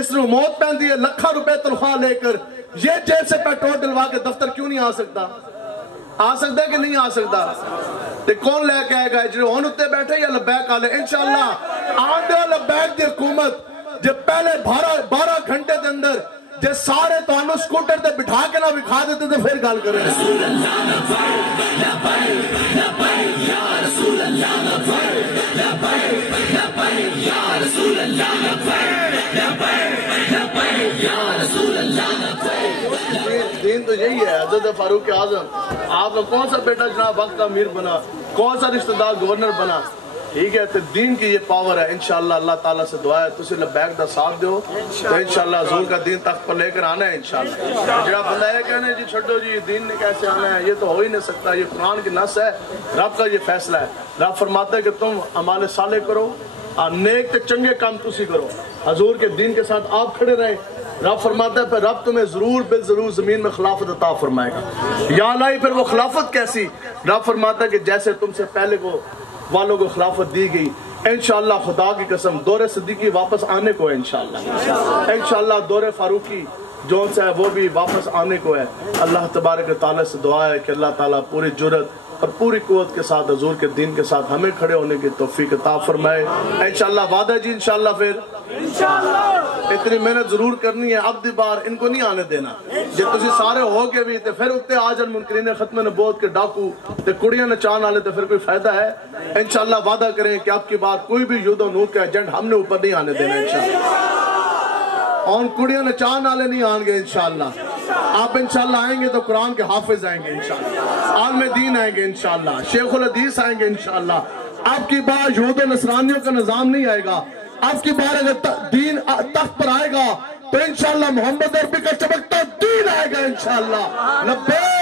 اس نے موت پہن دی ہے لکھاں روپے تنخواہ لے کر یہ جیب سے پیٹرول ڈلوا کے دفتر کیوں نہیں آ سکتا؟ آ سکتا ہے کہ نہیں آ سکتا؟ تے کون لے کے آئے گا جو ہون اتے بیٹھے یا لبیک آلے؟ انشاءاللہ آن دے لبیک دی حکومت جب پہلے 12 گھنٹے دے اندر جے سارے تو انو سکوٹر تے بٹھا کے نہ بکھا دیتے تے پھر گال کریں. دین تو یہی ہے. حضرت فاروق اعظم آپ کا کون سا بیٹا جناب وقت کا امیر بنا، کون سا رشتہ دار گورنر بنا؟ ٹھیک ہے تو دین کی یہ پاور ہے. انشاءاللہ اللہ تعالیٰ سے دعا ہے تسی لبیک دا ساتھ دیو تو انشاءاللہ حضور کا دین تخت پر لے کر آنا ہے انشاءاللہ. جڑا بندہ ہے کہنے جی چھڑو جی دین نے کیسے آنا ہے، یہ تو ہو ہی نہیں سکتا. یہ قرآن کی نص ہے، رب کا یہ فیصلہ ہے. رب فرماتا ہے کہ تم اعمال صالح کرو، نیک تے چنگے کام تسی کرو، حضور کے دین کے ساتھ آپ کھڑے رہیں. رب فرماتا ہے پھر رب تمہیں ضرور بالضرور زمین میں خلافت عطا فرمائے گا. یا اللہ پھر وہ خلافت کیسی؟ رب فرماتا ہے کہ جیسے تم سے پہلے کو والوں کو خلافت دی گئی انشاءاللہ خدا کی قسم دور صدیقی واپس آنے کو ہے انشاءاللہ دور فاروقی جون سے ہے وہ بھی واپس آنے کو ہے. اللہ تبارک و تعالیٰ سے دعا ہے کہ اللہ تعالیٰ پوری جرت اور پوری قوت کے ساتھ حضور کے دین کے ساتھ ہمیں کھڑے ہونے کی توفیق عطا فرمائے. انشاءاللہ وعدہ جی انشاءاللہ پھر اتنی محنت ضرور کرنی ہے. اب دی بار ان کو نہیں آنے دینا. جب تسی سارے ہو کے بھی تے پھر اتے آجن منکرین ختم نبوت کے ڈاکو تے کڑیاں نچان آلے تے پھر کوئی فائدہ ہے؟ انشاءاللہ وعدہ کریں کہ اب کی بار کوئی بھی یود و نور کا ایجنٹ ہم نے اوپر نہیں آنے دینا انشاءاللہ. اور کڑیاں نچان آلے نہیں آن گے انشاءاللہ. آپ انشاءاللہ آئیں گے تو قرآن کے حافظ آئیں گے انشاءاللہ، عالم دین آئیں گے انشاءاللہ، شیخ الحدیث آئیں گے انشاءاللہ. اب کی بار یہود و نصرانیوں کا نظام نہیں آئے گا. اب کی بار اگر دین تخت پر آئے گا تو انشاءاللہ محمد عربی کا چمکتا دین آئے گا انشاءاللہ. لبیک